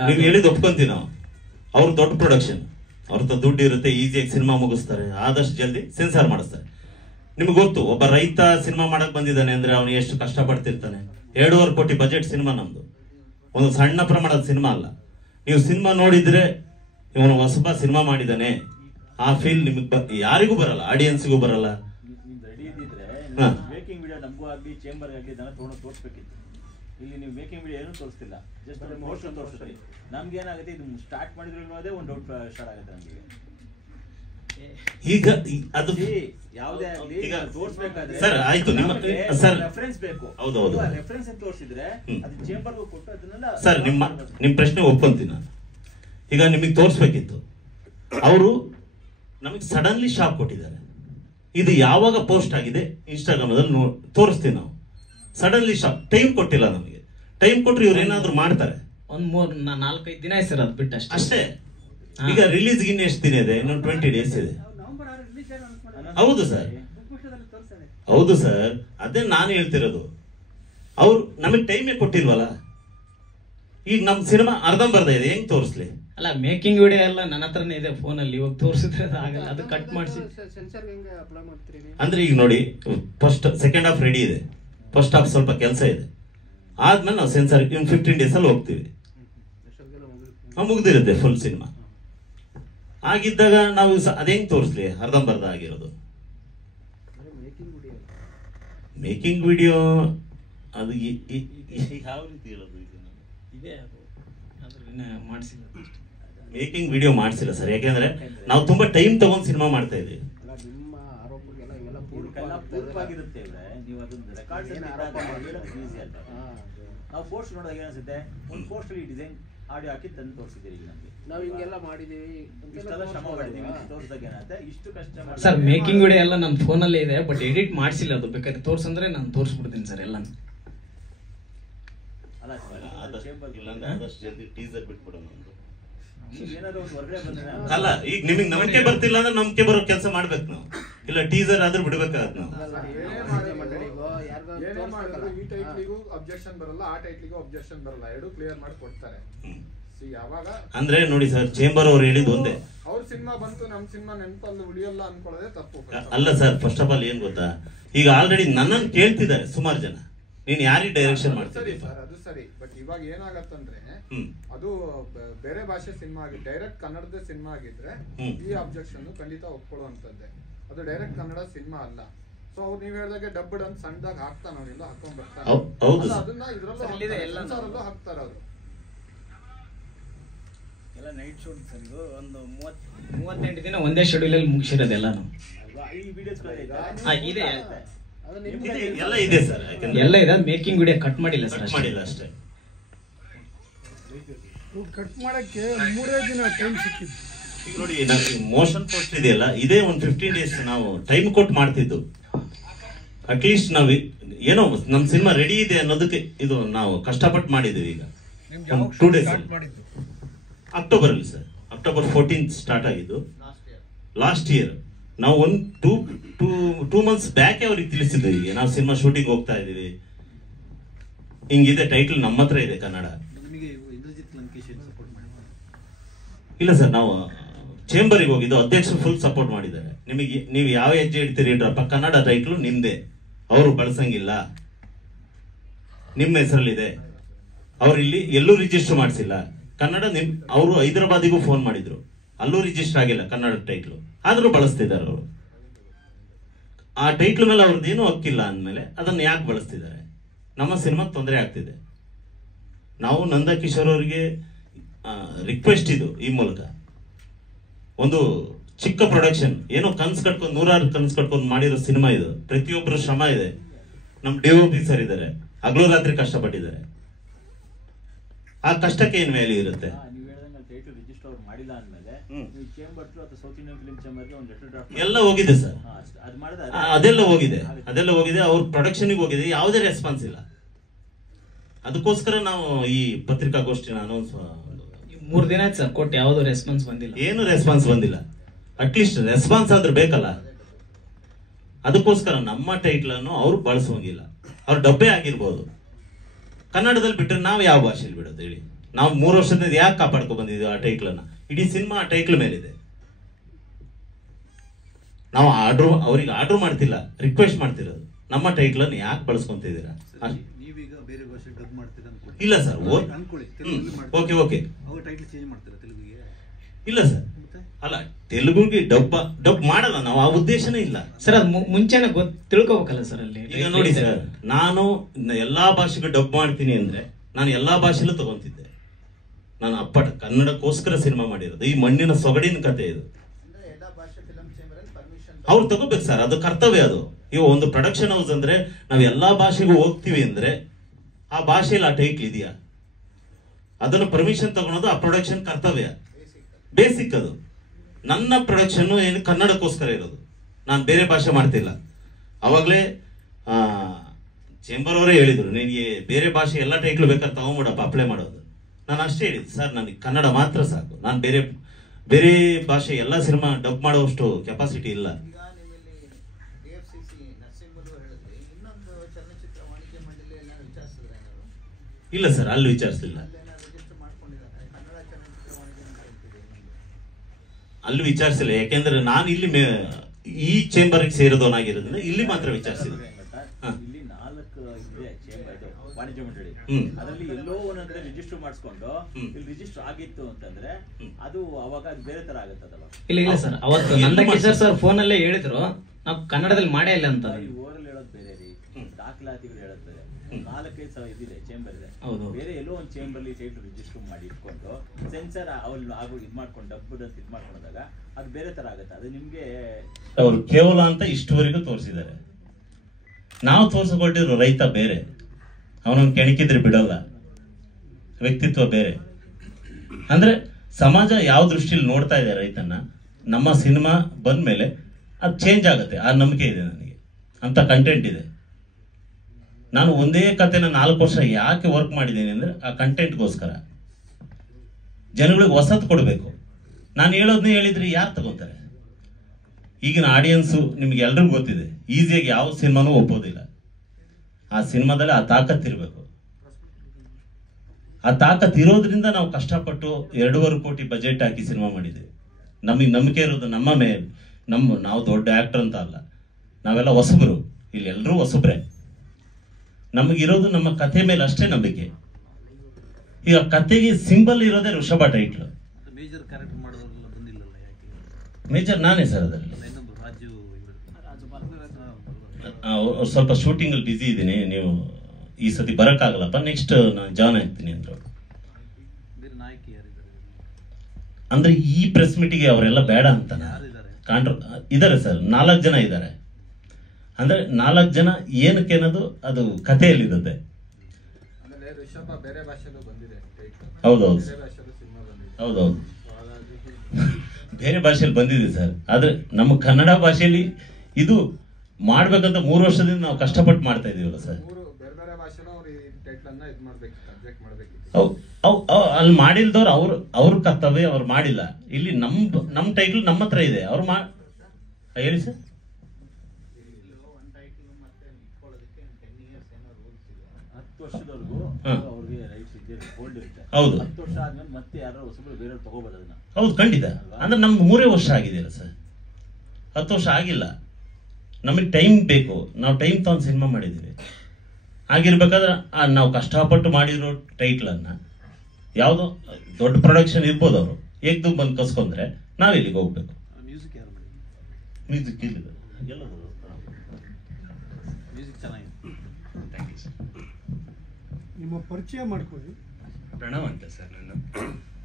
ನೀವು ಹೇಳಿದ್ ಒಪ್ಕೊಂತೀವಿ ನಾವು. ಅವ್ರು ದೊಡ್ಡ ಪ್ರೊಡಕ್ಷನ್, ಅವ್ರ ದುಡ್ಡು ಇರುತ್ತೆ, ಈಸಿಯಾಗಿ ಸಿನಿಮಾ ಮುಗಿಸ್ತಾರೆ, ಆದಷ್ಟು ಜಲ್ದಿ ಸೆನ್ಸಾರ್ ಮಾಡಿಸ್ತಾರೆ. ನಿಮ್ಗೆ ಗೊತ್ತು, ಒಬ್ಬ ರೈತ ಸಿನಿಮಾ ಮಾಡಕ್ ಬಂದಿದ್ದಾನೆ ಅಂದ್ರೆ ಅವನು ಎಷ್ಟು ಕಷ್ಟಪಡ್ತಿರ್ತಾನೆ. 2.5 ಕೋಟಿ ಬಜೆಟ್ ಸಿನಿಮಾ ನಮ್ದು, ಒಂದು ಸಣ್ಣ ಪ್ರಮಾಣದ ಸಿನಿಮಾ ಅಲ್ಲ. ನೀವು ಸಿನಿಮಾ ನೋಡಿದ್ರೆ ಇವನು ಹೊಸಬ ಸಿನಿಮಾ ಮಾಡಿದ್ದಾನೆ ಆ ಫೀಲ್ ನಿಮಗೆ ಯಾರಿಗೂ ಬರಲ್ಲ, ಆಡಿಯನ್ಸ್ಗೂ ಬರಲ್ಲ. ರೆಡಿ ಇದ್ದಿದ್ರೆ ಮೇಕಿಂಗ್ ವಿಡಿಯೋ ನಮಗೂ ಆಗಲಿ ಚೇಂಬರ್ ಆಗಲಿ ಇದನ್ನ ತೋರಿಸ್ಬೇಕಿತ್ತು. ಇಲ್ಲಿ ನೀವು ಮೇಕಿಂಗ್ ವಿಡಿಯೋ ಏನೂ ತೋರಿಸ್ತಿಲ್ಲ, ಜಸ್ಟ್ ಮೋಷನ್ ತೋರಿಸ್ತೀವಿ. ನಮ್ಗೆ ಏನಾಗುತ್ತೆ, ಇದು ಸ್ಟಾರ್ಟ್ ಮಾಡಿದ್ರು ಅನ್ನೋದೇ ಒಂದು ಡೌಟ್ ಸ್ಟಾರ್ಟ್ ಆಗುತ್ತೆ ನಮಗೆ. ಈಗ ಅದು ಯಾವುದೇ ಆಗಲಿ ಈಗ ತೋರಿಸ್ಬೇಕಾದ್ರೆ ಸರ್ ಆಯ್ತು, ನಿಮ್ಮ ಸರ್ ರೆಫರೆನ್ಸ್ ಬೇಕು. ಹೌದೌದು, ರೆಫರೆನ್ಸ್ ಅಂತ ತೋರಿಸಿದ್ರೆ ಅದು ಚೇಂಬರ್ಗೂ ಕೊಟ್ಟು ಅದನ್ನೆಲ್ಲ ಸರ್ ನಿಮ್ಮ ಪ್ರಶ್ನೆ ಒಪ್ಕೊಂತೀನಿ ನಾನು. ಈಗ ನಿಮಗೆ ತೋರಿಸ್ಬೇಕಿತ್ತು, ಅವರು ನಮಗೆ ಸಡನ್ಲಿ ಶಾಕ್ ಕೊಟ್ಟಿದ್ದಾರೆ. ಇದು ಯಾವಾಗ ಪೋಸ್ಟ್ ಆಗಿದೆ ಇನ್ಸ್ಟಾಗ್ರಾಮದಲ್ಲಿ ತೋರಿಸ್ತೀವಿ ನಾವು. ಸಡನ್ಲಿ ಶಾಕ್, ಟೈಮ್ ಕೊಟ್ಟಿಲ್ಲ ನಮಗೆ. ಟೈಮ್ ಕೊಟ್ರೆ ಇವ್ರು ಏನಾದ್ರು ಮಾಡ್ತಾರೆ. ಒಂದ್ 4-5 ದಿನ ಆಯ್ತು ಸರ್, ಅದು ಬಿಟ್ಟು ಅಷ್ಟೇ. ಈಗ ರಿಲೀಸ್ ಇನ್ನು ಎಷ್ಟು ದಿನ ಇದೆ? ಇನ್ನೊಂದು 20 ಡೇಸ್ ಇದೆ. ಹೌದು ಸರ್, ಹೌದು ಸರ್, ಅದೇ ನಾನು ಹೇಳ್ತಿರೋದು. ಅವ್ರು ನಮಗೆ ಟೈಮೇ ಕೊಟ್ಟಿಲ್ವಲ್ಲ. ಈಗ ನಮ್ ಸಿನಿಮಾ ಅರ್ಧಂಬರ್ಧ ಇದೆ, ಹೆಂಗ್ ತೋರಿಸ್ಲಿ? ಅಲ್ಲ, ಮೇಕಿಂಗ್ ವಿಡಿಯೋ ಎಲ್ಲ ನನ್ನ ಹತ್ರನೇ ಇದೆ ಫೋನಲ್ಲಿ. ಇವಾಗ ತೋರಿಸಿದ್ರೆ ಅದು ಆಗಲ್ಲ, ಅದು ಕಟ್ ಮಾಡಿಸಿ. ಅಂದ್ರೆ ಈಗ ನೋಡಿ, ಸೆಕೆಂಡ್ ಹಾಫ್ ರೆಡಿ ಇದೆ, ಫಸ್ಟ್ ಹಾಫ್ ಸ್ವಲ್ಪ ಕೆಲಸ ಇದೆ, ಆದ್ಮೇಲೆ ನಾವು ಸೆನ್ಸಾರ್ 15 ಡೇಸ್ ಅಲ್ಲಿ ಹೋಗ್ತೀವಿ. ಮುಗ್ದಿರುತ್ತೆ ಫುಲ್ ಸಿನಿಮಾ. ಆಗಿದ್ದಾಗ ನಾವು ಅದೇಂಗ್ ತೋರಿಸ್ಲಿ ಅರ್ಧಂಬರ್ಧ ಆಗಿರೋದು? ಮೇಕಿಂಗ್ ವಿಡಿಯೋ ಅದು ಯಾವ ರೀತಿ ಇರೋದು? ಇದೆ ಅದು, ಮಾಡಿಸಿಲ್ಲ. ಮೇಕಿಂಗ್ ವಿಡಿಯೋ ಮಾಡಿಸಿಲ್ಲ ಸರ್, ಯಾಕೆಂದ್ರೆ ನಾವು ತುಂಬಾ ಟೈಮ್ ತಗೊಂಡ್ ಸಿನಿಮಾ ಮಾಡ್ತಾ ಇದೀವಿ. ಪೂರ್ವವಾಗಿರುತ್ತೆ, ನೀವು ಅದನ್ನ ರೆಕಾರ್ಡ್ ಈಸಿ ಅಲ್ಲ. ನಾವು ಪೋಸ್ಟ್ ನೋಡಿದಾಗ ಏನಿಸುತ್ತೆ, ಒಂದು ಪೋಸ್ಟ್ ಅಲ್ಲಿ ಡಿಸೈನ್ ಆಡಿಯೋ ಹಾಕಿ ತಂದು ತೋರಿಸಿದ್ದೀರಿ. ಈಗ ನಮಗೆ ನಾವು ಹಿಂಗೆಲ್ಲ ಮಾಡಿದೀವಿ, ಇಷ್ಟೆಲ್ಲ ಶ್ರಮ ಮಾಡಿದೀವಿ, ತೋರಿಸಿದಾಗ ಏನಾಗುತ್ತೆ, ಇಷ್ಟು ಕಷ್ಟ ಸರ್ ಮೇಕಿಂಗ್ ವಿಡಿಯೋ ಎಲ್ಲ ನನ್ನ ಫೋನಲ್ಲೇ ಇದೆ, ಬಟ್ ಎಡಿಟ್ ಮಾಡಿಸಿಲ್ಲ. ಅದು ಬೇಕಾದ್ರೆ ತೋರ್ಸಂದ್ರೆ ನಾನು ತೋರಿಸ್ಬಿಡ್ತೀನಿ ಸರ್ ಎಲ್ಲ. ಅಲ್ಲ ಟೀಸರ್ ಬಿಟ್ಬಿಡೋಣ. ಏನಾದ್ರು ಒಂದು ಹೊರಗಡೆ ಬಂದ್ರೆ ಅಲ್ಲ, ಈಗ ನಿಮಗೆ ನಂಬಿಕೆ ಬರ್ತಿಲ್ಲ ಅಂದ್ರೆ ನಂಬಿಕೆ ಬರೋ ಕೆಲಸ ಮಾಡ್ಬೇಕು ನಾವು. ಇಲ್ಲ ಟೀಸರ್ ಆದ್ರೂ ಬಿಡ್ಬೇಕಾಗತ್ತೆ ನಾವು. ಏನೇ ಮಾಡಿದ್ರು ಈ ಟೈಟ್ಲಿಗೂ ಅಬ್ಜೆಕ್ಷನ್ ಬರಲ್ಲ, ಆ ಟೈಟ್ಲಿಗೂ ಅಬ್ಜೆಕ್ಷನ್ ಬರಲ್ಲ, ಎರಡು ಕ್ಲಿಯರ್ ಮಾಡಿ ಕೊಡ್ತಾರೆ. ಯಾವಾಗ ಅಂದ್ರೆ ನೋಡಿ ಸರ್, ಚೇಂಬರ್ ಅವ್ರು ಹೇಳಿದ್ ಒಂದೇ, ಅವ್ರ ಸಿನಿಮಾ ಬಂತು ನಮ್ ಸಿನಿಮಾ ನೆನಪಲ್ಲಿ ಉಳಿಯಲ್ಲ ಅನ್ಕೊಳ್ಳೋದೇ ತಪ್ಪು. ಅಲ್ಲ ಸರ್, ಫಸ್ಟ್ ಆಫ್ ಆಲ್ ಏನ್ ಗೊತ್ತಾ, ಈಗ ಆಲ್ರೆಡಿ ನನ್ನನ್ನು ಕೇಳ್ತಿದ್ದಾರೆ ಸುಮಾರು ಜನ, ನೀನ್ ಯಾರಿಗೆ ಡೈರೆಕ್ಷನ್ ಮಾಡ್ತೀರಿ ಸರ್? ಅದು ಸರಿ, ಬಟ್ ಇವಾಗ ಏನಾಗತ್ತಂದ್ರೆ ಅದು ಬೇರೆ ಭಾಷೆ ಸಿನಿಮಾ ಆಗಿ ಡೈರೆಕ್ಟ್ ಕನ್ನಡದ ಸಿನಿಮಾ ಆಗಿದ್ರೆ ಈ ಅಬ್ಜೆಕ್ಷನ್ ಖಂಡಿತ ಒಪ್ಕೊಳ್ಳುವಂತದ್ದೇ. ಅದು ಡೈರೆಕ್ಟ್ ಕನ್ನಡ ಸಿನಿಮಾ ಅಲ್ಲ. ಸೊ ಅವ್ರು ನೀವ್ ಹೇಳಿದಾಗೆ ಡಬ್ಬಡ್ ಅಂತ ಸಣ್ಣದಾಗ ಹಾಕ್ತಾನ, ಅವನಿಲ್ಲ ಹಾಕೊಂಡ್ ಬರ್ತಾನೆ. ಅದನ್ನ ಇದ್ರಲ್ಲೂ ಹಾಕ್ತಾರ ಅವರು. ಎಲ್ಲ ನೈಟ್ ಶೂಟ್ ಸರ್, ಇದು ಒಂದು 38 ದಿನ ಒಂದೇ ಶೆಡ್ಯೂಲ್ ಅಲ್ಲಿ ಮುಗಿಸಿರೋದೆಲ್ಲ ನಾವು. ಈ ವಿಡಿಯೋಸ್ ಇದೆ, ಎಲ್ಲ ಇದೆ ಸರ್, ಎಲ್ಲ ಇದೆ. ಮೇಕಿಂಗ್ ವಿಡಿಯೋ ಕಟ್ ಮಾಡಿಲ್ಲ ಸರ್, ಮಾಡಿಲ್ಲ ಅಷ್ಟೇ. ಕಟ್ ಮಾಡಕ್ಕೆ 3 ದಿನ ಟೈಮ್ ಸಿಕ್ಕಿದ್ದು. ಈಗ ನೋಡಿ, ಮೋಷನ್ ಪೋಸ್ಟ್ ಇದೆಯಲ್ಲ, ಇದೇ ಒಂದು 15 ಡೇಸ್ ನಾವು ಟೈಮ್ ಕೊಟ್ಟು ಮಾಡ್ತಿದ್ದು. ಅಟ್ಲೀಸ್ಟ್ ನಾವು ಏನೋ ನಮ್ ಸಿನಿಮಾ ರೆಡಿ ಇದೆ ಅನ್ನೋದಕ್ಕೆ ಇದು ನಾವು ಕಷ್ಟಪಟ್ಟು ಮಾಡಿದ್ದೀವಿ. ಈಗ 2 ಡೇಸ್ ಅಕ್ಟೋಬರ್ ಅಲ್ಲಿ ಸರ್, ಅಕ್ಟೋಬರ್ 14 ಸ್ಟಾರ್ಟ್ ಆಗಿದ್ದು ಲಾಸ್ಟ್ ಇಯರ್. ನಾವು ಒಂದು ಟೂ ಮಂತ್ಸ್ ಬ್ಯಾಕ್ ಅವ್ರಿಗೆ ತಿಳಿಸಿದ್ವಿ, ನಾವು ಸಿನಿಮಾ ಶೂಟಿಂಗ್ ಹೋಗ್ತಾ ಇದೀವಿ, ಹಿಂಗಿದೆ ಟೈಟಲ್ ನಮ್ಮ ಹತ್ರ ಇದೆ ಕನ್ನಡ. ಇಲ್ಲ ಸರ್, ನಾವು ಚೇಂಬರಿಗೆ ಹೋಗಿದ್ದು, ಅಧ್ಯಕ್ಷರು ಫುಲ್ ಸಪೋರ್ಟ್ ಮಾಡಿದ್ದಾರೆ. ನಿಮಗೆ ನೀವು ಯಾವ ಹೆಜ್ಜೆ ಇಡ್ತೀರಿ ಇಡ್ರಪ್ಪ, ಕನ್ನಡ ಟೈಟ್ಲು ನಿಮ್ದೇ, ಅವರು ಬಳಸಂಗಿಲ್ಲ, ನಿಮ್ಮ ಹೆಸರಲ್ಲಿದೆ. ಅವ್ರು ಇಲ್ಲಿ ಎಲ್ಲೂ ರಿಜಿಸ್ಟರ್ ಮಾಡಿಸಿಲ್ಲ ಕನ್ನಡ. ಅವರು ಹೈದರಾಬಾದಿಗೂ ಫೋನ್ ಮಾಡಿದ್ರು, ಅಲ್ಲೂ ರಿಜಿಸ್ಟರ್ ಆಗಿಲ್ಲ ಕನ್ನಡ ಟೈಟ್ಲು, ಆದ್ರೂ ಬಳಸ್ತಿದ್ದಾರೆ ಅವರು. ಆ ಟೈಟ್ಲ್ ಮೇಲೆ ಅವ್ರದ್ದೇನೂ ಹಕ್ಕಿಲ್ಲ ಅಂದ್ಮೇಲೆ ಅದನ್ನ ಯಾಕೆ ಬಳಸ್ತಿದ್ದಾರೆ? ನಮ್ಮ ಸಿನಿಮಾಗೆ ತೊಂದರೆ ಆಗ್ತಿದೆ. ನಾವು ನಂದಕಿಶೋರ್ ಅವರಿಗೆ ರಿಕ್ವೆಸ್ಟ್ ಇದು ಈ ಮೂಲಕ, ಒಂದು ಚಿಕ್ಕ ಪ್ರೊಡಕ್ಷನ್, ಏನೋ ಕನ್ಸು ಕಟ್ಕೊಂಡು 100 ಕನ್ಸು ಕಟ್ಕೊಂಡು ಮಾಡಿರೋ ಸಿನಿಮಾ ಇದು. ಪ್ರತಿಯೊಬ್ಬರು ಶ್ರಮ ಇದೆ. ನಮ್ಮ DOP ಸರ್ ಇದ್ದಾರೆ, ಹಗಲು ರಾತ್ರಿ ಕಷ್ಟಪಟ್ಟಿದ್ದಾರೆ. ಆ ಕಷ್ಟಕ್ಕೆ ಏನು ವ್ಯಾಲ್ಯೂ ಇರುತ್ತೆ? ನೀವು ಹೇಳಿದಂಗೆ ಟೈಟಲ್ ರಿಜಿಸ್ಟರ್ ಅವ್ರು ಮಾಡಿಲ್ಲ ಅಂದಮೇಲೆ ನೀವು ಚೇಂಬರ್ ಅಥವಾ ಸೌತ್ ಇಂಡಿಯನ್ ಫಿಲ್ಮ್ ಚೇಂಬರ್ಗೆ ಒಂದು ಲೆಟರ್ ಡ್ರಾಫ್ಟ್ ಎಲ್ಲ ಹೋಗಿದೆ ಸರ್, ಅದು ಮಾಡಿದ್ರೆ ಅದೆಲ್ಲ ಹೋಗಿದೆ, ಅವ್ರ ಪ್ರೊಡಕ್ಷನ್ಗೆ ಹೋಗಿದೆ, ಯಾವುದೇ ರೆಸ್ಪಾನ್ಸ್ ಇಲ್ಲ. ಅದಕ್ಕೋಸ್ಕರ ನಾವು ಈ ಪತ್ರಿಕಾಗೋಷ್ಠಿನ ಅನೌನ್ಸ್ 3 ದಿನ ಆಯ್ತು ಸರ್ ಕೊಟ್ಟು, ಯಾವುದು ರೆಸ್ಪಾನ್ಸ್ ಬಂದಿಲ್ಲ. ಏನು ರೆಸ್ಪಾನ್ಸ್ ಬಂದಿಲ್ಲ. ಅಟ್ಲೀಸ್ಟ್ ರೆಸ್ಪಾನ್ಸ್ ಆದ್ರೂ ಬೇಕಲ್ಲ. ಅದಕ್ಕೋಸ್ಕರ ನಮ್ಮ ಟೈಟ್ಲ್ ಅನ್ನು ಅವ್ರು ಬಳಸುವಂಗಿಲ್ಲ. ಅವ್ರ ಡಬ್ಬೆ ಆಗಿರ್ಬೋದು, ಕನ್ನಡದಲ್ಲಿ ಬಿಟ್ಟರೆ ನಾವು ಯಾವ ಭಾಷೆಯಲ್ಲಿ ಬಿಡೋದು ಹೇಳಿ? ನಾವು 3 ವರ್ಷದಿಂದ ಯಾಕೆ ಕಾಪಾಡ್ಕೊ ಬಂದಿದ್ದೀವಿ ಆ ಟೈಟ್ಲ್ ಅನ್ನ? ಇಡೀ ಸಿನಿಮಾ ಆ ಟೈಟ್ಲ್ ಮೇಲಿದೆ. ನಾವು ಅವ್ರಿಗೆ ಆರ್ಡರ್ ಮಾಡ್ತಿಲ್ಲ, ರಿಕ್ವೆಸ್ಟ್ ಮಾಡ್ತಿರೋದು. ನಮ್ಮ ಟೈಟ್ಲ್ ಅನ್ನು ಯಾಕೆ ಬಳಸ್ಕೊಂತಿದ್ದೀರಾ? ನೀವೀಗ ಬೇರೆ ಭಾಷೆ ಡಬ್ ಮಾಡ್ತೀರಾ ಅನ್ಕೊಳ್ಳಿ. ಇಲ್ಲ ಸರ್, ಅನ್ಕೊಳ್ಳಿ ಓಕೆ ಅವ್ರ ಟೈಟ್ಲ್ ಚೇಂಜ್ ಮಾಡ್ತೀರಾ ತೆಲುಗಿಗೆ? ಇಲ್ಲ ಸರ್, ಅಲ್ಲ ತೆಲುಗುಗೆ ಡಬ್ ಮಾಡಲ್ಲ ನಾವು, ಆ ಉದ್ದೇಶನೇ ಇಲ್ಲ ಸರ್. ಅದು ಮುಂಚೆನೆ ತಿಳ್ಕೊಬೇಕಲ್ಲ ಸರ್ ಅಲ್ಲಿ. ಈಗ ನೋಡಿ ಸರ್, ನಾನು ಎಲ್ಲಾ ಭಾಷೆಗೂ ಡಬ್ ಮಾಡ್ತೀನಿ ಅಂದ್ರೆ ನಾನು ಎಲ್ಲಾ ಭಾಷೆಲೂ ತಗೊಂತಿದ್ದೆ. ನಾನು ಅಪ್ಪಟ ಕನ್ನಡಕ್ಕೋಸ್ಕರ ಸಿನಿಮಾ ಮಾಡಿರೋದು. ಈ ಮಣ್ಣಿನ ಸೊಗಡಿನ ಕತೆ ಇದು. ಅವ್ರು ತಗೋಬೇಕು ಸರ್, ಅದು ಕರ್ತವ್ಯ. ಅದು ಇವಾಗ ಒಂದು ಪ್ರೊಡಕ್ಷನ್ ಹೌಸ್ ಅಂದ್ರೆ ನಾವು ಎಲ್ಲಾ ಭಾಷೆಗೂ ಹೋಗ್ತೀವಿ ಅಂದ್ರೆ ಆ ಭಾಷೆಯಲ್ಲಿ ಆ ಟೈಟ್ಲ್ ಇದೆಯಾ? ಅದನ್ನು ಪರ್ಮಿಷನ್ ತಗೊಳೋದು ಆ ಪ್ರೊಡಕ್ಷನ್ ಕರ್ತವ್ಯ, ಬೇಸಿಕ್. ಅದು ನನ್ನ ಪ್ರೊಡಕ್ಷನ್ ಏನು ಕನ್ನಡಕ್ಕೋಸ್ಕರ ಇರೋದು, ನಾನು ಬೇರೆ ಭಾಷೆ ಮಾಡ್ತಿಲ್ಲ. ಅವಾಗಲೇ ಚೇಂಬರ್ ಅವರೇ ಹೇಳಿದ್ರು, ನಿನಗೆ ಬೇರೆ ಭಾಷೆ ಎಲ್ಲ ಟೈಟ್ಲ್ ಬೇಕಾದ್ರೆ ತಗೊಂಬಿಡಪ್ಪ ಅಪ್ಲೈ ಮಾಡೋದು. ನಾನು ಅಷ್ಟೇ ಹೇಳಿದ್ದು, ಸರ್ ನನಗೆ ಕನ್ನಡ ಮಾತ್ರ ಸಾಕು, ನಾನು ಬೇರೆ ಭಾಷೆ ಎಲ್ಲ ಸಿನಿಮಾ ಡಬ್ ಮಾಡೋಷ್ಟು ಕೆಪಾಸಿಟಿ ಇಲ್ಲ. ಇಲ್ಲ ಸರ್, ಅಲ್ಲಿ ವಿಚಾರಿಸಲಿಲ್ಲ. ಅಲ್ಲಿ ವಿಚಾರಿಸಿಲ್ಲ, ಯಾಕೆಂದ್ರೆ ನಾನು ಇಲ್ಲಿ ಈ ಚೇಂಬರ್ಗೆ ಸೇರಿದವನಾಗಿರೋದ್ರಿಂದ ಇಲ್ಲಿ ಮಾತ್ರ ವಿಚಾರಿಸಿದೆ. ಇಲ್ಲಿ 4 ಇದೆ ಚೇಂಬರ್, ವಾಣಿಜ್ಯ ಮಂಡಳಿ. ಅದರಲ್ಲಿ ಎಲ್ಲೋ ಒಂದ್ ಕಡೆ ರಿಜಿಸ್ಟರ್ ಮಾಡಿಸ್ಕೊಂಡು ಇಲ್ಲಿ ರಿಜಿಸ್ಟರ್ ಆಗಿತ್ತು ಅಂತಂದ್ರೆ ಅದು ಅವಾಗ ಅದು ಬೇರೆ ತರ ಆಗುತ್ತದಲ್ಲ. ಇಲ್ಲ ಸರ್, ಅವತ್ತು ನಂದಕಿಶೋರ್ ಸರ್ ಫೋನ್ ಅಲ್ಲೇ ಹೇಳಿದ್ರು ನಾವು ಕನ್ನಡದಲ್ಲಿ ಮಾಡೇ ಇಲ್ಲ ಅಂತ. ಓರಲ್ ಹೇಳೋದು ಬೇರೆ ರೀ, ದಾಖಲಾತಿಗಳು ಹೇಳೋದು ಬೇರೆ. 4-5 ಇದಿದೆ ಚೇಂಬರ್ ಇದೆ, ಬೇರೆ ಎಲ್ಲೋ ಒಂದು ಚೇಂಬರ್ ಟೈಟಲ್ ರಿಜಿಸ್ಟರ್ ಮಾಡಿ ಇಟ್ಕೊಂಡು ಸೆನ್ಸರ್ ಆಗು ಇದು ಮಾಡ್ಕೊಂಡು ಡಬ್ಬದ ಇದು ಮಾಡ್ಕೊಂಡಾಗ ಅದು ಬೇರೆ ತರ ಆಗುತ್ತೆ. ಅದು ನಿಮ್ಗೆ ಅವರು ಕೇವಲ ಅಂತ ಇಷ್ಟುವರೆಗೂ ತೋರಿಸಿದ್ದಾರೆ. ನಾವು ತೋರಿಸಿಕೊಟ್ಟಿರೋ ರೈತ ಬೇರೆ, ಅವನನ್ನು ಕೆಣಕಿದ್ರೆ ಬಿಡಲ್ಲ, ವ್ಯಕ್ತಿತ್ವ ಬೇರೆ. ಅಂದ್ರೆ ಸಮಾಜ ಯಾವ ದೃಷ್ಟಿಯಲ್ಲಿ ನೋಡ್ತಾ ಇದೆ ರೈತನ, ನಮ್ಮ ಸಿನಿಮಾ ಬಂದ್ಮೇಲೆ ಅದು ಚೇಂಜ್ ಆಗುತ್ತೆ. ಆ ನಂಬಿಕೆ ಇದೆ ನನಗೆ, ಅಂತ ಕಂಟೆಂಟ್ ಇದೆ. ನಾನು ಒಂದೇ ಕಥೆನ 4 ವರ್ಷ ಯಾಕೆ ವರ್ಕ್ ಮಾಡಿದ್ದೀನಿ ಅಂದ್ರೆ ಆ ಕಂಟೆಂಟ್ಗೋಸ್ಕರ. ಜನಗಳಿಗೆ ಹೊಸತು ಕೊಡಬೇಕು. ನಾನು ಹೇಳೋದನ್ನೇ ಹೇಳಿದ್ರೆ ಯಾರು ತಗೋತಾರೆ? ಈಗಿನ ಆಡಿಯನ್ಸು ನಿಮ್ಗೆ ಎಲ್ರಿಗೂ ಗೊತ್ತಿದೆ, ಈಸಿಯಾಗಿ ಯಾವ ಸಿನಿಮಾನೂ ಒಪ್ಪೋದಿಲ್ಲ. ಆ ಸಿನಿಮಾದಲ್ಲಿ ಆ ತಾಕತ್ ಇರಬೇಕು. ಆ ತಾಕತ್ ಇರೋದ್ರಿಂದ ನಾವು ಕಷ್ಟಪಟ್ಟು 2.5 ಕೋಟಿ ಬಜೆಟ್ ಹಾಕಿ ಸಿನಿಮಾ ಮಾಡಿದ್ದೇವೆ. ನಮಗೆ ನಂಬಿಕೆ ಇರೋದು ನಮ್ಮ ಮೇಲೆ. ನಾವು ದೊಡ್ಡ ಆಕ್ಟರ್ ಅಂತ ಅಲ್ಲ, ನಾವೆಲ್ಲ ಹೊಸಬರು, ಇಲ್ಲಿ ಎಲ್ಲರೂ ಹೊಸಬ್ರೆ. ನಮಗಿರೋದು ನಮ್ಮ ಕಥೆ ಮೇಲೆ ಅಷ್ಟೇ ನಂಬಿಕೆ. ಈಗ ಕಥೆಗೆ ಸಿಂಬಲ್ ಇರೋದೇ ಋಷಭ ಟೈಟ್ಲ್. ಮೇಜರ್ ಕ್ಯಾರೆಕ್ಟರ್ ಮಾಡೋರೆಲ್ಲ ಬಂದಿಲ್ಲಲ್ಲ ಯಾಕೆ? ಮೇಜರ್ ನಾನೇ ಸರ್ ಅದರಲ್ಲಿ. ಸ್ವಲ್ಪ ಶೂಟಿಂಗ್ ಅಲ್ಲಿ ಬಿಸಿ ಇದ್ದೀನಿ, ನೀವು ಈ ಸತಿ ಬರಕ್ಕಾಗಲ್ಲಪ್ಪ, ನೆಕ್ಸ್ಟ್ ನಾನು ಜಾಯ್ನ್ ಆಗ್ತೀನಿ ಅಂದ್ರು. ಅಂದ್ರೆ ಈ ಪ್ರೆಸ್ ಮೀಟಿಗೆ ಅವರೆಲ್ಲ ಬೇಡ ಅಂತ ಇದಾರೆ ಸರ್, 4 ಜನ ಇದ್ದಾರೆ. ಅಂದ್ರೆ 4 ಜನ ಏನಕ್ಕೆ ಅನ್ನೋದು ಅದು ಕಥೆಯಲ್ಲಿರುತ್ತೆ. ಹೌದೌದು ಹೌದೌದು, ಬೇರೆ ಭಾಷೆಯಲ್ಲಿ ಬಂದಿದೆ ಸರ್. ಆದ್ರೆ ನಮ್ಮ ಕನ್ನಡ ಭಾಷೆಯಲ್ಲಿ ಇದು ಮಾಡ್ಬೇಕಂತ 3 ವರ್ಷದಿಂದ ನಾವು ಕಷ್ಟಪಟ್ಟು ಮಾಡ್ತಾ ಇದೀವಲ್ಲ ಸರ್. ಅಲ್ಲಿ ಮಾಡಿಲ್ದವ್ರು ಅವ್ರ ಕರ್ತವ್ಯ ಅವ್ರು ಮಾಡಿಲ್ಲ. ಇಲ್ಲಿ ನಮ್ ಟೈಟ್ಲ್ ನಮ್ಮ ಹತ್ರ ಇದೆ, ಅವ್ರು ಹೇಳಿ ಸರ್. ಹೌದು, 10 ವರ್ಷ ಆದ್ಮೇಲೆ ಮತ್ತೆ ಯಾರೋ ಹೊಸಬ್ರು ಬೇರೆ ತಗೋಬಹುದು ಅದನ್ನ. ಹೌದು ಖಂಡಿತ. ಅಂದ್ರೆ ನಮ್ದು 3 ವರ್ಷ ಆಗಿದೆಯಲ್ಲ ಸರ್, 10 ವರ್ಷ ಆಗಿಲ್ಲ. ನಮಗೆ ಟೈಮ್ ಬೇಕು, ನಾವು ಟೈಮ್ ತಗೊಂಡು ಸಿನಿಮಾ ಮಾಡಿದ್ದೀವಿ. ಆಗಿರ್ಬೇಕಾದ್ರೆ ನಾವು ಕಷ್ಟಪಟ್ಟು ಮಾಡಿರೋ ಟೈಟ್ಲನ್ನ ಯಾವುದೋ ದೊಡ್ಡ ಪ್ರೊಡಕ್ಷನ್ ಇರ್ಬೋದು, ಅವರು ಏಕ್ದು ಬಂದು ಕಸ್ಕೊಂಡ್ರೆ ನಾವು ಇಲ್ಲಿಗೆ ಹೋಗ್ಬೇಕು. ಮ್ಯೂಸಿಕ್ ಯಾರು ಮಾಡಿ? ಮ್ಯೂಸಿಕ್ ಇಲ್ಲ, ಮ್ಯೂಸಿಕ್ ಚೆನ್ನಾಗಿದೆ. Thank you sir. ನಿಮ್ಮ ಪರಿಚಯ ಮಾಡ್ಕೊಳ್ಳಿ. ಪ್ರಣವ್ ಅಂತ ಸರ್ ನಾನು.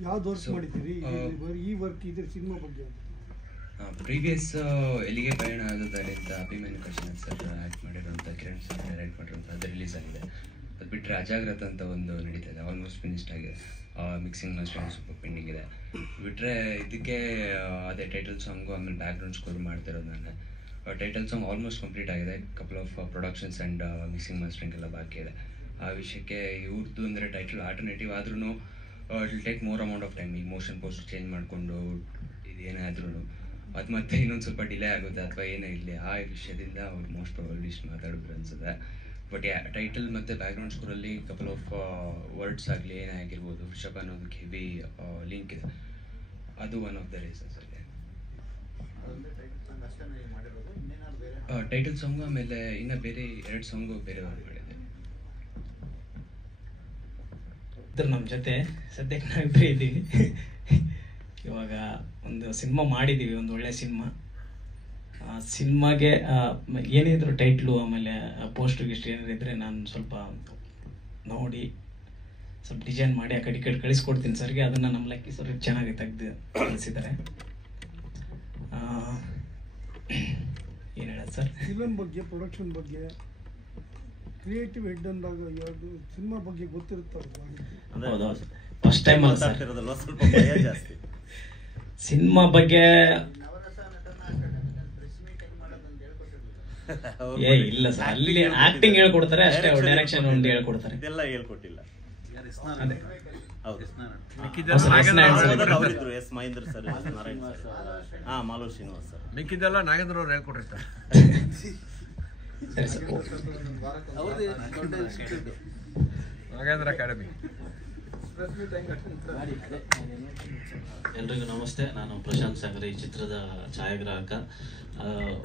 ಯಾವ್ದು ವರ್ಕ್ ಮಾಡಿದ್ದೀರಿ ಈ ವರ್ಕ್ ಇದ್ರ ಸಿನಿಮಾ ಬಗ್ಗೆ? ಪ್ರೀವಿಯಸ್ ಎಲ್ಲಿಗೆ ಪಯಣ ಆಗೋದರಿಂದ ಅಭಿಮನ್ಯು ಕಾಶಿನಾಥ್ ಸರ್ ಆ್ಯಕ್ಟ್ ಮಾಡಿರೋಂಥ ಕಿರಣ್ ಸರ್ ಡೈರೆಕ್ಟ್ ಮಾಡಿರೋಂಥ ಅದು ರಿಲೀಸ್ ಆಗಿದೆ. ಅದು ಬಿಟ್ಟರೆ ಅಜಾಗ್ರತ ಅಂತ ಒಂದು ನಡೀತಾ ಇದೆ, ಆಲ್ಮೋಸ್ಟ್ ಫಿನಿಶ್ಡ್ ಆಗಿದೆ. ಮಿಕ್ಸಿಂಗ್ ಮಾಸ್ಟರಿಂಗ್ ಸ್ವಲ್ಪ ಪೆಂಡಿಂಗ್ ಇದೆ. ಬಿಟ್ಟರೆ ಇದಕ್ಕೆ ಅದೇ ಟೈಟಲ್ ಸಾಂಗು ಆಮೇಲೆ ಬ್ಯಾಕ್ಗ್ರೌಂಡ್ ಸ್ಕೋರ್ ಮಾಡ್ತಿರೋದು ನಾನು. ಟೈಟಲ್ ಸಾಂಗ್ ಆಲ್ಮೋಸ್ಟ್ ಕಂಪ್ಲೀಟ್ ಆಗಿದೆ. Couple of productions and mixing mastering ಎಲ್ಲ ಬಾಕಿ ಇದೆ. ಆ ವಿಷಯಕ್ಕೆ ಇವ್ರದ್ದು ಅಂದರೆ ಟೈಟಲ್ ಆಲ್ಟರ್ನೇಟಿವ್ ಆದ್ರೂ it will take more amount of time. ಈಗ ಮೋಷನ್ ಪೋಸ್ಟ್ ಚೇಂಜ್ ಮಾಡಿಕೊಂಡು ಇದೇನೇ ಆದ್ರೂ ಅದು ಮತ್ತೆ ಇನ್ನೊಂದು ಸ್ವಲ್ಪ ಡಿಲೇ ಆಗುತ್ತೆ ಅಥವಾ ಏನೇ ಇರಲಿ, ಆ ವಿಷಯದಿಂದ ಅವ್ರು ಮೋಸ್ಟ್ ಪ್ರಾಬಬ್ಲಿ ಇಷ್ಟು ಮಾತಾಡಿದ್ರು ಅನ್ಸುತ್ತೆ. ಬಟ್ ಟೈಟಲ್ ಮತ್ತು ಬ್ಯಾಕ್ಗ್ರೌಂಡ್ ಸ್ಕೋರಲ್ಲಿ ಕಪಲ್ ಆಫ್ ವರ್ಡ್ಸ್ ಆಗಲಿ ಏನೇ ಆಗಿರ್ಬೋದು, ವೃಷಭ ಅನ್ನೋದಕ್ಕೆ ಹೆವಿ ಲಿಂಕ್ ಇದೆ. ಅದು ಒನ್ ಆಫ್ ದ ರೀಸನ್ಸ್ ಅಲ್ಲಿ. ಟೈಟಲ್ ಸಾಂಗು ಆಮೇಲೆ ಇನ್ನು ಬೇರೆ 2 ಸಾಂಗು ಬೇರೆಯವ್ರು ಮಾಡಿದೆ. ನಮ್ಮ ಜೊತೆ ಸದ್ಯಕ್ಕೆ ನಾವಿಬ್ಬರೇ ಇದ್ದೀವಿ. ಇವಾಗ ಒಂದು ಸಿನಿಮಾ ಮಾಡಿದ್ದೀವಿ, ಒಂದು ಒಳ್ಳೆ ಸಿನಿಮಾ. ಆ ಸಿನಿಮಾಗೆ ಏನಿದ್ರು ಟೈಟ್ಲು ಆಮೇಲೆ ಪೋಸ್ಟರ್ ಗಿಸ್ಟ್ ಏನಾದ್ರು ಇದ್ದರೆ ನಾನು ಸ್ವಲ್ಪ ನೋಡಿ ಸ್ವಲ್ಪ ಡಿಸೈನ್ ಮಾಡಿ ಆ ಕಡೆ ಕಳಿಸ್ಕೊಡ್ತೀನಿ ಸರ್ಗೆ. ಅದನ್ನು ನಮ್ಮ ಲಕ್ಕಿ ಸರ್ ಚೆನ್ನಾಗಿ ತೆಗೆದು ಕಳಿಸಿದ್ದಾರೆ. ಏನು ಹೇಳೋದು ಸರ್? ಫಿಲಮ್ ಬಗ್ಗೆ, ಪ್ರೊಡಕ್ಷನ್ ಬಗ್ಗೆ, ಕ್ರಿಯೇಟಿವ್ ಹೆಡ್ ಅಂದಾಗ ಯಾವುದು ಸಿನಿಮಾ ಬಗ್ಗೆ ಗೊತ್ತಿರುತ್ತಲ್ಲ. ಹೌದು, ಫಸ್ಟ್ ಟೈಮ್ ಅಲ್ಲ ಸರ್ ಸಿನಿಮಾ ಬಗ್ಗೆ. ಇಲ್ಲ ಸರ್, ಅಲ್ಲಿ ಆಕ್ಟಿಂಗ್ ಹೇಳ್ಕೊಡ್ತಾರೆ ಅಷ್ಟೇ, ಡೈರೆಕ್ಷನ್ ಒಂದು ಹೇಳ್ಕೊಡ್ತಾರೆ. ಇದೆಲ್ಲ ಹೇಳ್ಕೊಟ್ಟಿಲ್ಲ. S Mahendra sir, Narayan sir, Malur Srinivas sir, ಮಿಕ್ಕಿದೆಲ್ಲ ನಾಗೇಂದ್ರ ಅವ್ರು ಹೇಳ್ಕೊಟ್ಟಿರ್ತಾರೆ. ನಾಗೇಂದ್ರ ಅಕಾಡೆಮಿ. ಎಲ್ರಿಗೂ ನಮಸ್ತೆ. ನಾನು ಪ್ರಶಾಂತ್ ಸಾಗರ್, ಈ ಚಿತ್ರದ ಛಾಯಾಗ್ರಾಹಕ.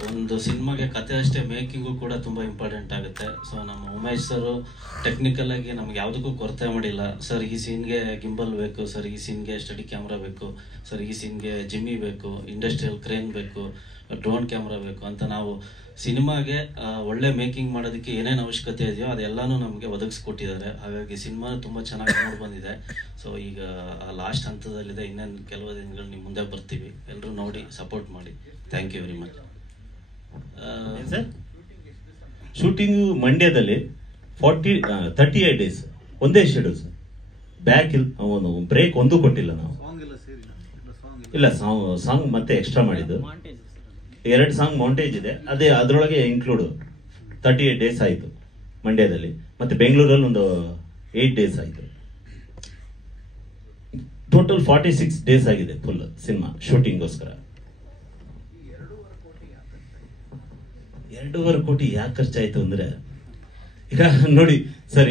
ಒಂದು ಸಿನಿಮಾಗೆ ಕತೆ ಅಷ್ಟೇ, ಮೇಕಿಂಗು ಕೂಡ ತುಂಬ ಇಂಪಾರ್ಟೆಂಟ್ ಆಗುತ್ತೆ. ಸೊ ನಮ್ಮ ಉಮೇಶ್ ಸರು ಟೆಕ್ನಿಕಲ್ ಆಗಿ ನಮ್ಗೆ ಯಾವುದಕ್ಕೂ ಕೊರತೆ ಮಾಡಿಲ್ಲ. ಸರ್ ಈ ಸೀನ್ಗೆ ಗಿಂಬಲ್ ಬೇಕು, ಸರ್ ಈ ಸೀನ್ಗೆ ಸ್ಟಡಿ ಕ್ಯಾಮ್ರಾ ಬೇಕು, ಸರ್ ಈ ಸೀನ್ಗೆ ಜಿಮ್ಮಿ ಬೇಕು, ಇಂಡಸ್ಟ್ರಿಯಲ್ ಕ್ರೇನ್ ಬೇಕು, ಡ್ರೋನ್ ಕ್ಯಾಮ್ರಾ ಬೇಕು ಅಂತ ನಾವು ಸಿನಿಮಾಗೆ ಒಳ್ಳೆ ಮೇಕಿಂಗ್ ಮಾಡೋದಕ್ಕೆ ಏನೇನು ಅವಶ್ಯಕತೆ ಇದೆಯೋ ಅದೆಲ್ಲನೂ ನಮಗೆ ಒದಗಿಸ್ಕೊಟ್ಟಿದ್ದಾರೆ. ಹಾಗಾಗಿ ಸಿನಿಮಾ ತುಂಬ ಚೆನ್ನಾಗಿ ನೋಡಿ ಬಂದಿದೆ. ಸೊ ಈಗ ಲಾಸ್ಟ್ ಹಂತದಲ್ಲಿದೆ, ಇನ್ನೇನು ಕೆಲವು ದಿನಗಳು ನಿಮ್ಮ ಮುಂದೆ ಬರ್ತೀವಿ. ಎಲ್ಲರೂ ನೋಡಿ ಸಪೋರ್ಟ್ ಮಾಡಿ. Thank you very much. Sir shooting ಮಂಡ್ಯದಲ್ಲಿ 38 days ಒಂದೇ ಶೆಡ್ಯೂಲ್ ಸರ್. ಬ್ಯಾಕ್ ಒಂದು ಬ್ರೇಕ್ ಒಂದು ಕೊಟ್ಟಿಲ್ಲ ನಾವು. ಇಲ್ಲ, ಸಾಂಗ್ ಮತ್ತೆ ಎಕ್ಸ್ಟ್ರಾ ಮಾಡಿದ್ದು 2 ಸಾಂಗ್ ಮೌಂಟೇಜ್ ಇದೆ, ಅದೇ ಅದರೊಳಗೆ ಇನ್ಕ್ಲೂಡ್ 38 days ಆಯಿತು ಮಂಡ್ಯದಲ್ಲಿ. ಮತ್ತೆ ಬೆಂಗಳೂರಲ್ಲಿ ಒಂದು 8 days ಆಯಿತು. ಟೋಟಲ್ 46 days ಆಗಿದೆ ಫುಲ್ ಸಿನಿಮಾ ಶೂಟಿಂಗ್ಗೋಸ್ಕರ. 2.5 ಕೋಟಿ ಯಾಕೆ ಖರ್ಚಾಯಿತು ಅಂದರೆ, ಈಗ ನೋಡಿ ಸರ್,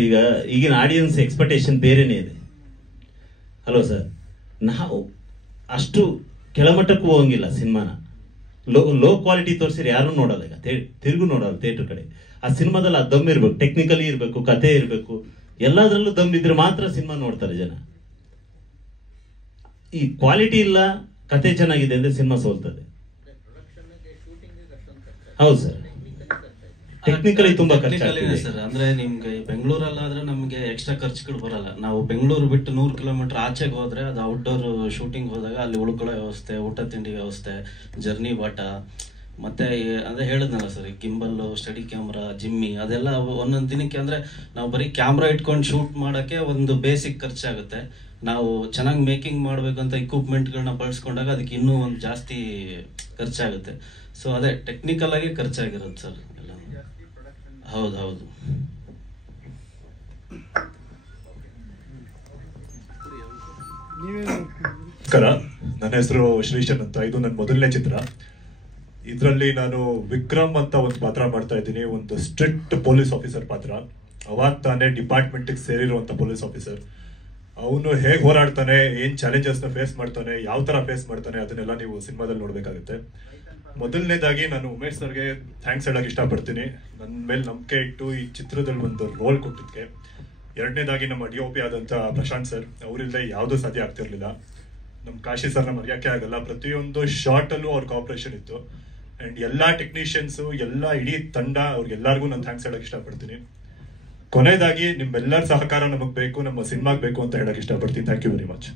ಈಗಿನ ಆಡಿಯನ್ಸ್ ಎಕ್ಸ್ಪೆಕ್ಟೇಷನ್ ಬೇರೆನೇ ಇದೆ ಅಲ್ವಾ ಸರ್. ನಾವು ಅಷ್ಟು ಕೆಳಮಟ್ಟಕ್ಕೂ ಹೋಗಂಗಿಲ್ಲ ಸಿನಿಮಾನ. ಲೋ ಕ್ವಾಲಿಟಿ ತೋರಿಸಿದ್ರೆ ಯಾರು ನೋಡಲ್ಲ, ಈಗ ತಿರುಗು ನೋಡಲ್ಲ ಥಿಯೇಟರ್ ಕಡೆ. ಆ ಸಿನಿಮಾದಲ್ಲಿ ಆ ದಮ್ ಇರಬೇಕು, ಟೆಕ್ನಿಕಲಿ ಇರಬೇಕು, ಕತೆ ಇರಬೇಕು, ಎಲ್ಲದರಲ್ಲೂ ದಮ್ ಇದ್ರೆ ಮಾತ್ರ ಸಿನಿಮಾ ನೋಡ್ತಾರೆ ಜನ. ಈ ಕ್ವಾಲಿಟಿ ಇಲ್ಲ, ಕತೆ ಚೆನ್ನಾಗಿದೆ ಅಂದ್ರೆ ಸಿನಿಮಾ ಸೋಲ್ತದೆ. ಹೌದು ಸರ್, ಟೆಕ್ನಿಕಲಿ ತುಂಬಾ ಖರ್ಚಾಗ್ತಿದೆ ಸರ್. ಅಂದ್ರೆ ನಿಮ್ಗೆ ಬೆಂಗಳೂರಲ್ಲಾದ್ರೆ ನಮ್ಗೆ ಎಕ್ಸ್ಟ್ರಾ ಖರ್ಚುಗಳು ಬರಲ್ಲ. ನಾವು ಬೆಂಗಳೂರು ಬಿಟ್ಟು 100 ಕಿಲೋಮೀಟರ್ ಆಚೆಗೆ ಹೋದ್ರೆ, ಅದು ಔಟ್ಡೋರ್ ಶೂಟಿಂಗ್ ಹೋದಾಗ ಅಲ್ಲಿ ಉಳ್ಕೊಳ್ಳೋ ವ್ಯವಸ್ಥೆ, ಊಟ ತಿಂಡಿ ವ್ಯವಸ್ಥೆ, ಜರ್ನಿ ಬಾಟ, ಮತ್ತೆ ಅದೇ ಹೇಳಿದ್ನಲ್ಲ ಸರ್, ಗಿಂಬಲ್ಲು, ಸ್ಟಡಿ ಕ್ಯಾಮ್ರಾ, ಜಿಮ್ಮಿ, ಅದೆಲ್ಲ ಒಂದೊಂದು ದಿನಕ್ಕೆ. ಅಂದ್ರೆ ನಾವು ಬರೀ ಕ್ಯಾಮ್ರಾ ಇಟ್ಕೊಂಡು ಶೂಟ್ ಮಾಡೋಕ್ಕೆ ಒಂದು ಬೇಸಿಕ್ ಖರ್ಚಾಗುತ್ತೆ. ನಾವು ಚೆನ್ನಾಗಿ ಮೇಕಿಂಗ್ ಮಾಡ್ಬೇಕಂತ ಇಕ್ವಿಪ್ಮೆಂಟ್ಗಳನ್ನ ಬಳಸ್ಕೊಂಡಾಗ ಅದಕ್ಕೆ ಇನ್ನೂ ಒಂದು ಜಾಸ್ತಿ ಖರ್ಚಾಗುತ್ತೆ. ಸೊ ಅದೇ ಟೆಕ್ನಿಕಲ್ ಆಗಿ ಖರ್ಚಾಗಿರುತ್ತೆ ಸರ್ ಎಲ್ಲ. ಹೌದು. ನಮಸ್ಕಾರ, ನನ್ನ ಹೆಸರು ಶ್ರೀಶನ್ ಅಂತ. ಇದು ನನ್ನ ಮೊದಲನೇ ಚಿತ್ರ. ಇದರಲ್ಲಿ ನಾನು ವಿಕ್ರಮ್ ಅಂತ ಒಂದು ಪಾತ್ರ ಮಾಡ್ತಾ ಇದ್ದೀನಿ, ಒಂದು ಸ್ಟ್ರಿಕ್ಟ್ ಪೊಲೀಸ್ ಆಫೀಸರ್ ಪಾತ್ರ. ಅವಾಗ ತಾನೇ ಡಿಪಾರ್ಟ್ಮೆಂಟಿಗೆ ಸೇರಿರುವಂಥ ಪೊಲೀಸ್ ಆಫೀಸರ್. ಅವನು ಹೇಗೆ ಹೋರಾಡ್ತಾನೆ, ಏನು ಚಾಲೆಂಜಸ್ನ ಫೇಸ್ ಮಾಡ್ತಾನೆ, ಯಾವ ಥರ ಫೇಸ್ ಮಾಡ್ತಾನೆ, ಅದನ್ನೆಲ್ಲ ನೀವು ಸಿನಿಮಾದಲ್ಲಿ ನೋಡಬೇಕಾಗುತ್ತೆ. ಮೊದಲನೇದಾಗಿ ನಾನು ಉಮೇಶ್ ಸರ್ಗೆ ಥ್ಯಾಂಕ್ಸ್ ಹೇಳೋಕೆ ಇಷ್ಟಪಡ್ತೀನಿ, ನನ್ನ ಮೇಲೆ ನಂಬಿಕೆ ಇಟ್ಟು ಈ ಚಿತ್ರದಲ್ಲಿ ಒಂದು ರೋಲ್ ಕೊಟ್ಟಿದ್ದಕ್ಕೆ. ಎರಡನೇದಾಗಿ ನಮ್ಮ DOP ಆದಂಥ ಪ್ರಶಾಂತ್ ಸರ್, ಅವರಿಲ್ಲದೆ ಯಾವುದೂ ಸಾಧ್ಯ ಆಗ್ತಿರ್ಲಿಲ್ಲ. ನಮ್ಮ ಕಾಶಿ ಸರ್ನ ಮರೆಯೋಕ್ಕೆ ಆಗಲ್ಲ, ಪ್ರತಿಯೊಂದು ಶಾರ್ಟಲ್ಲೂ ಅವ್ರ ಕೋಆಪ್ರೇಷನ್ ಇತ್ತು. ಆ್ಯಂಡ್ ಎಲ್ಲ ಟೆಕ್ನಿಷಿಯನ್ಸು, ಎಲ್ಲ ಇಡೀ ತಂಡ, ಅವ್ರಿಗೆಲ್ಲರಿಗೂ ನಾನು ಥ್ಯಾಂಕ್ಸ್ ಹೇಳೋಕೆ ಇಷ್ಟಪಡ್ತೀನಿ. ಕೊನೆಯದಾಗಿ ನಿಮ್ಮೆಲ್ಲರ ಸಹಕಾರ ನಮಗೆ ಬೇಕು, ನಮ್ಮ ಸಿನಿಮಾಗೆ ಬೇಕು ಅಂತ ಹೇಳಕ್ ಇಷ್ಟಪಡ್ತೀನಿ. Thank you very much.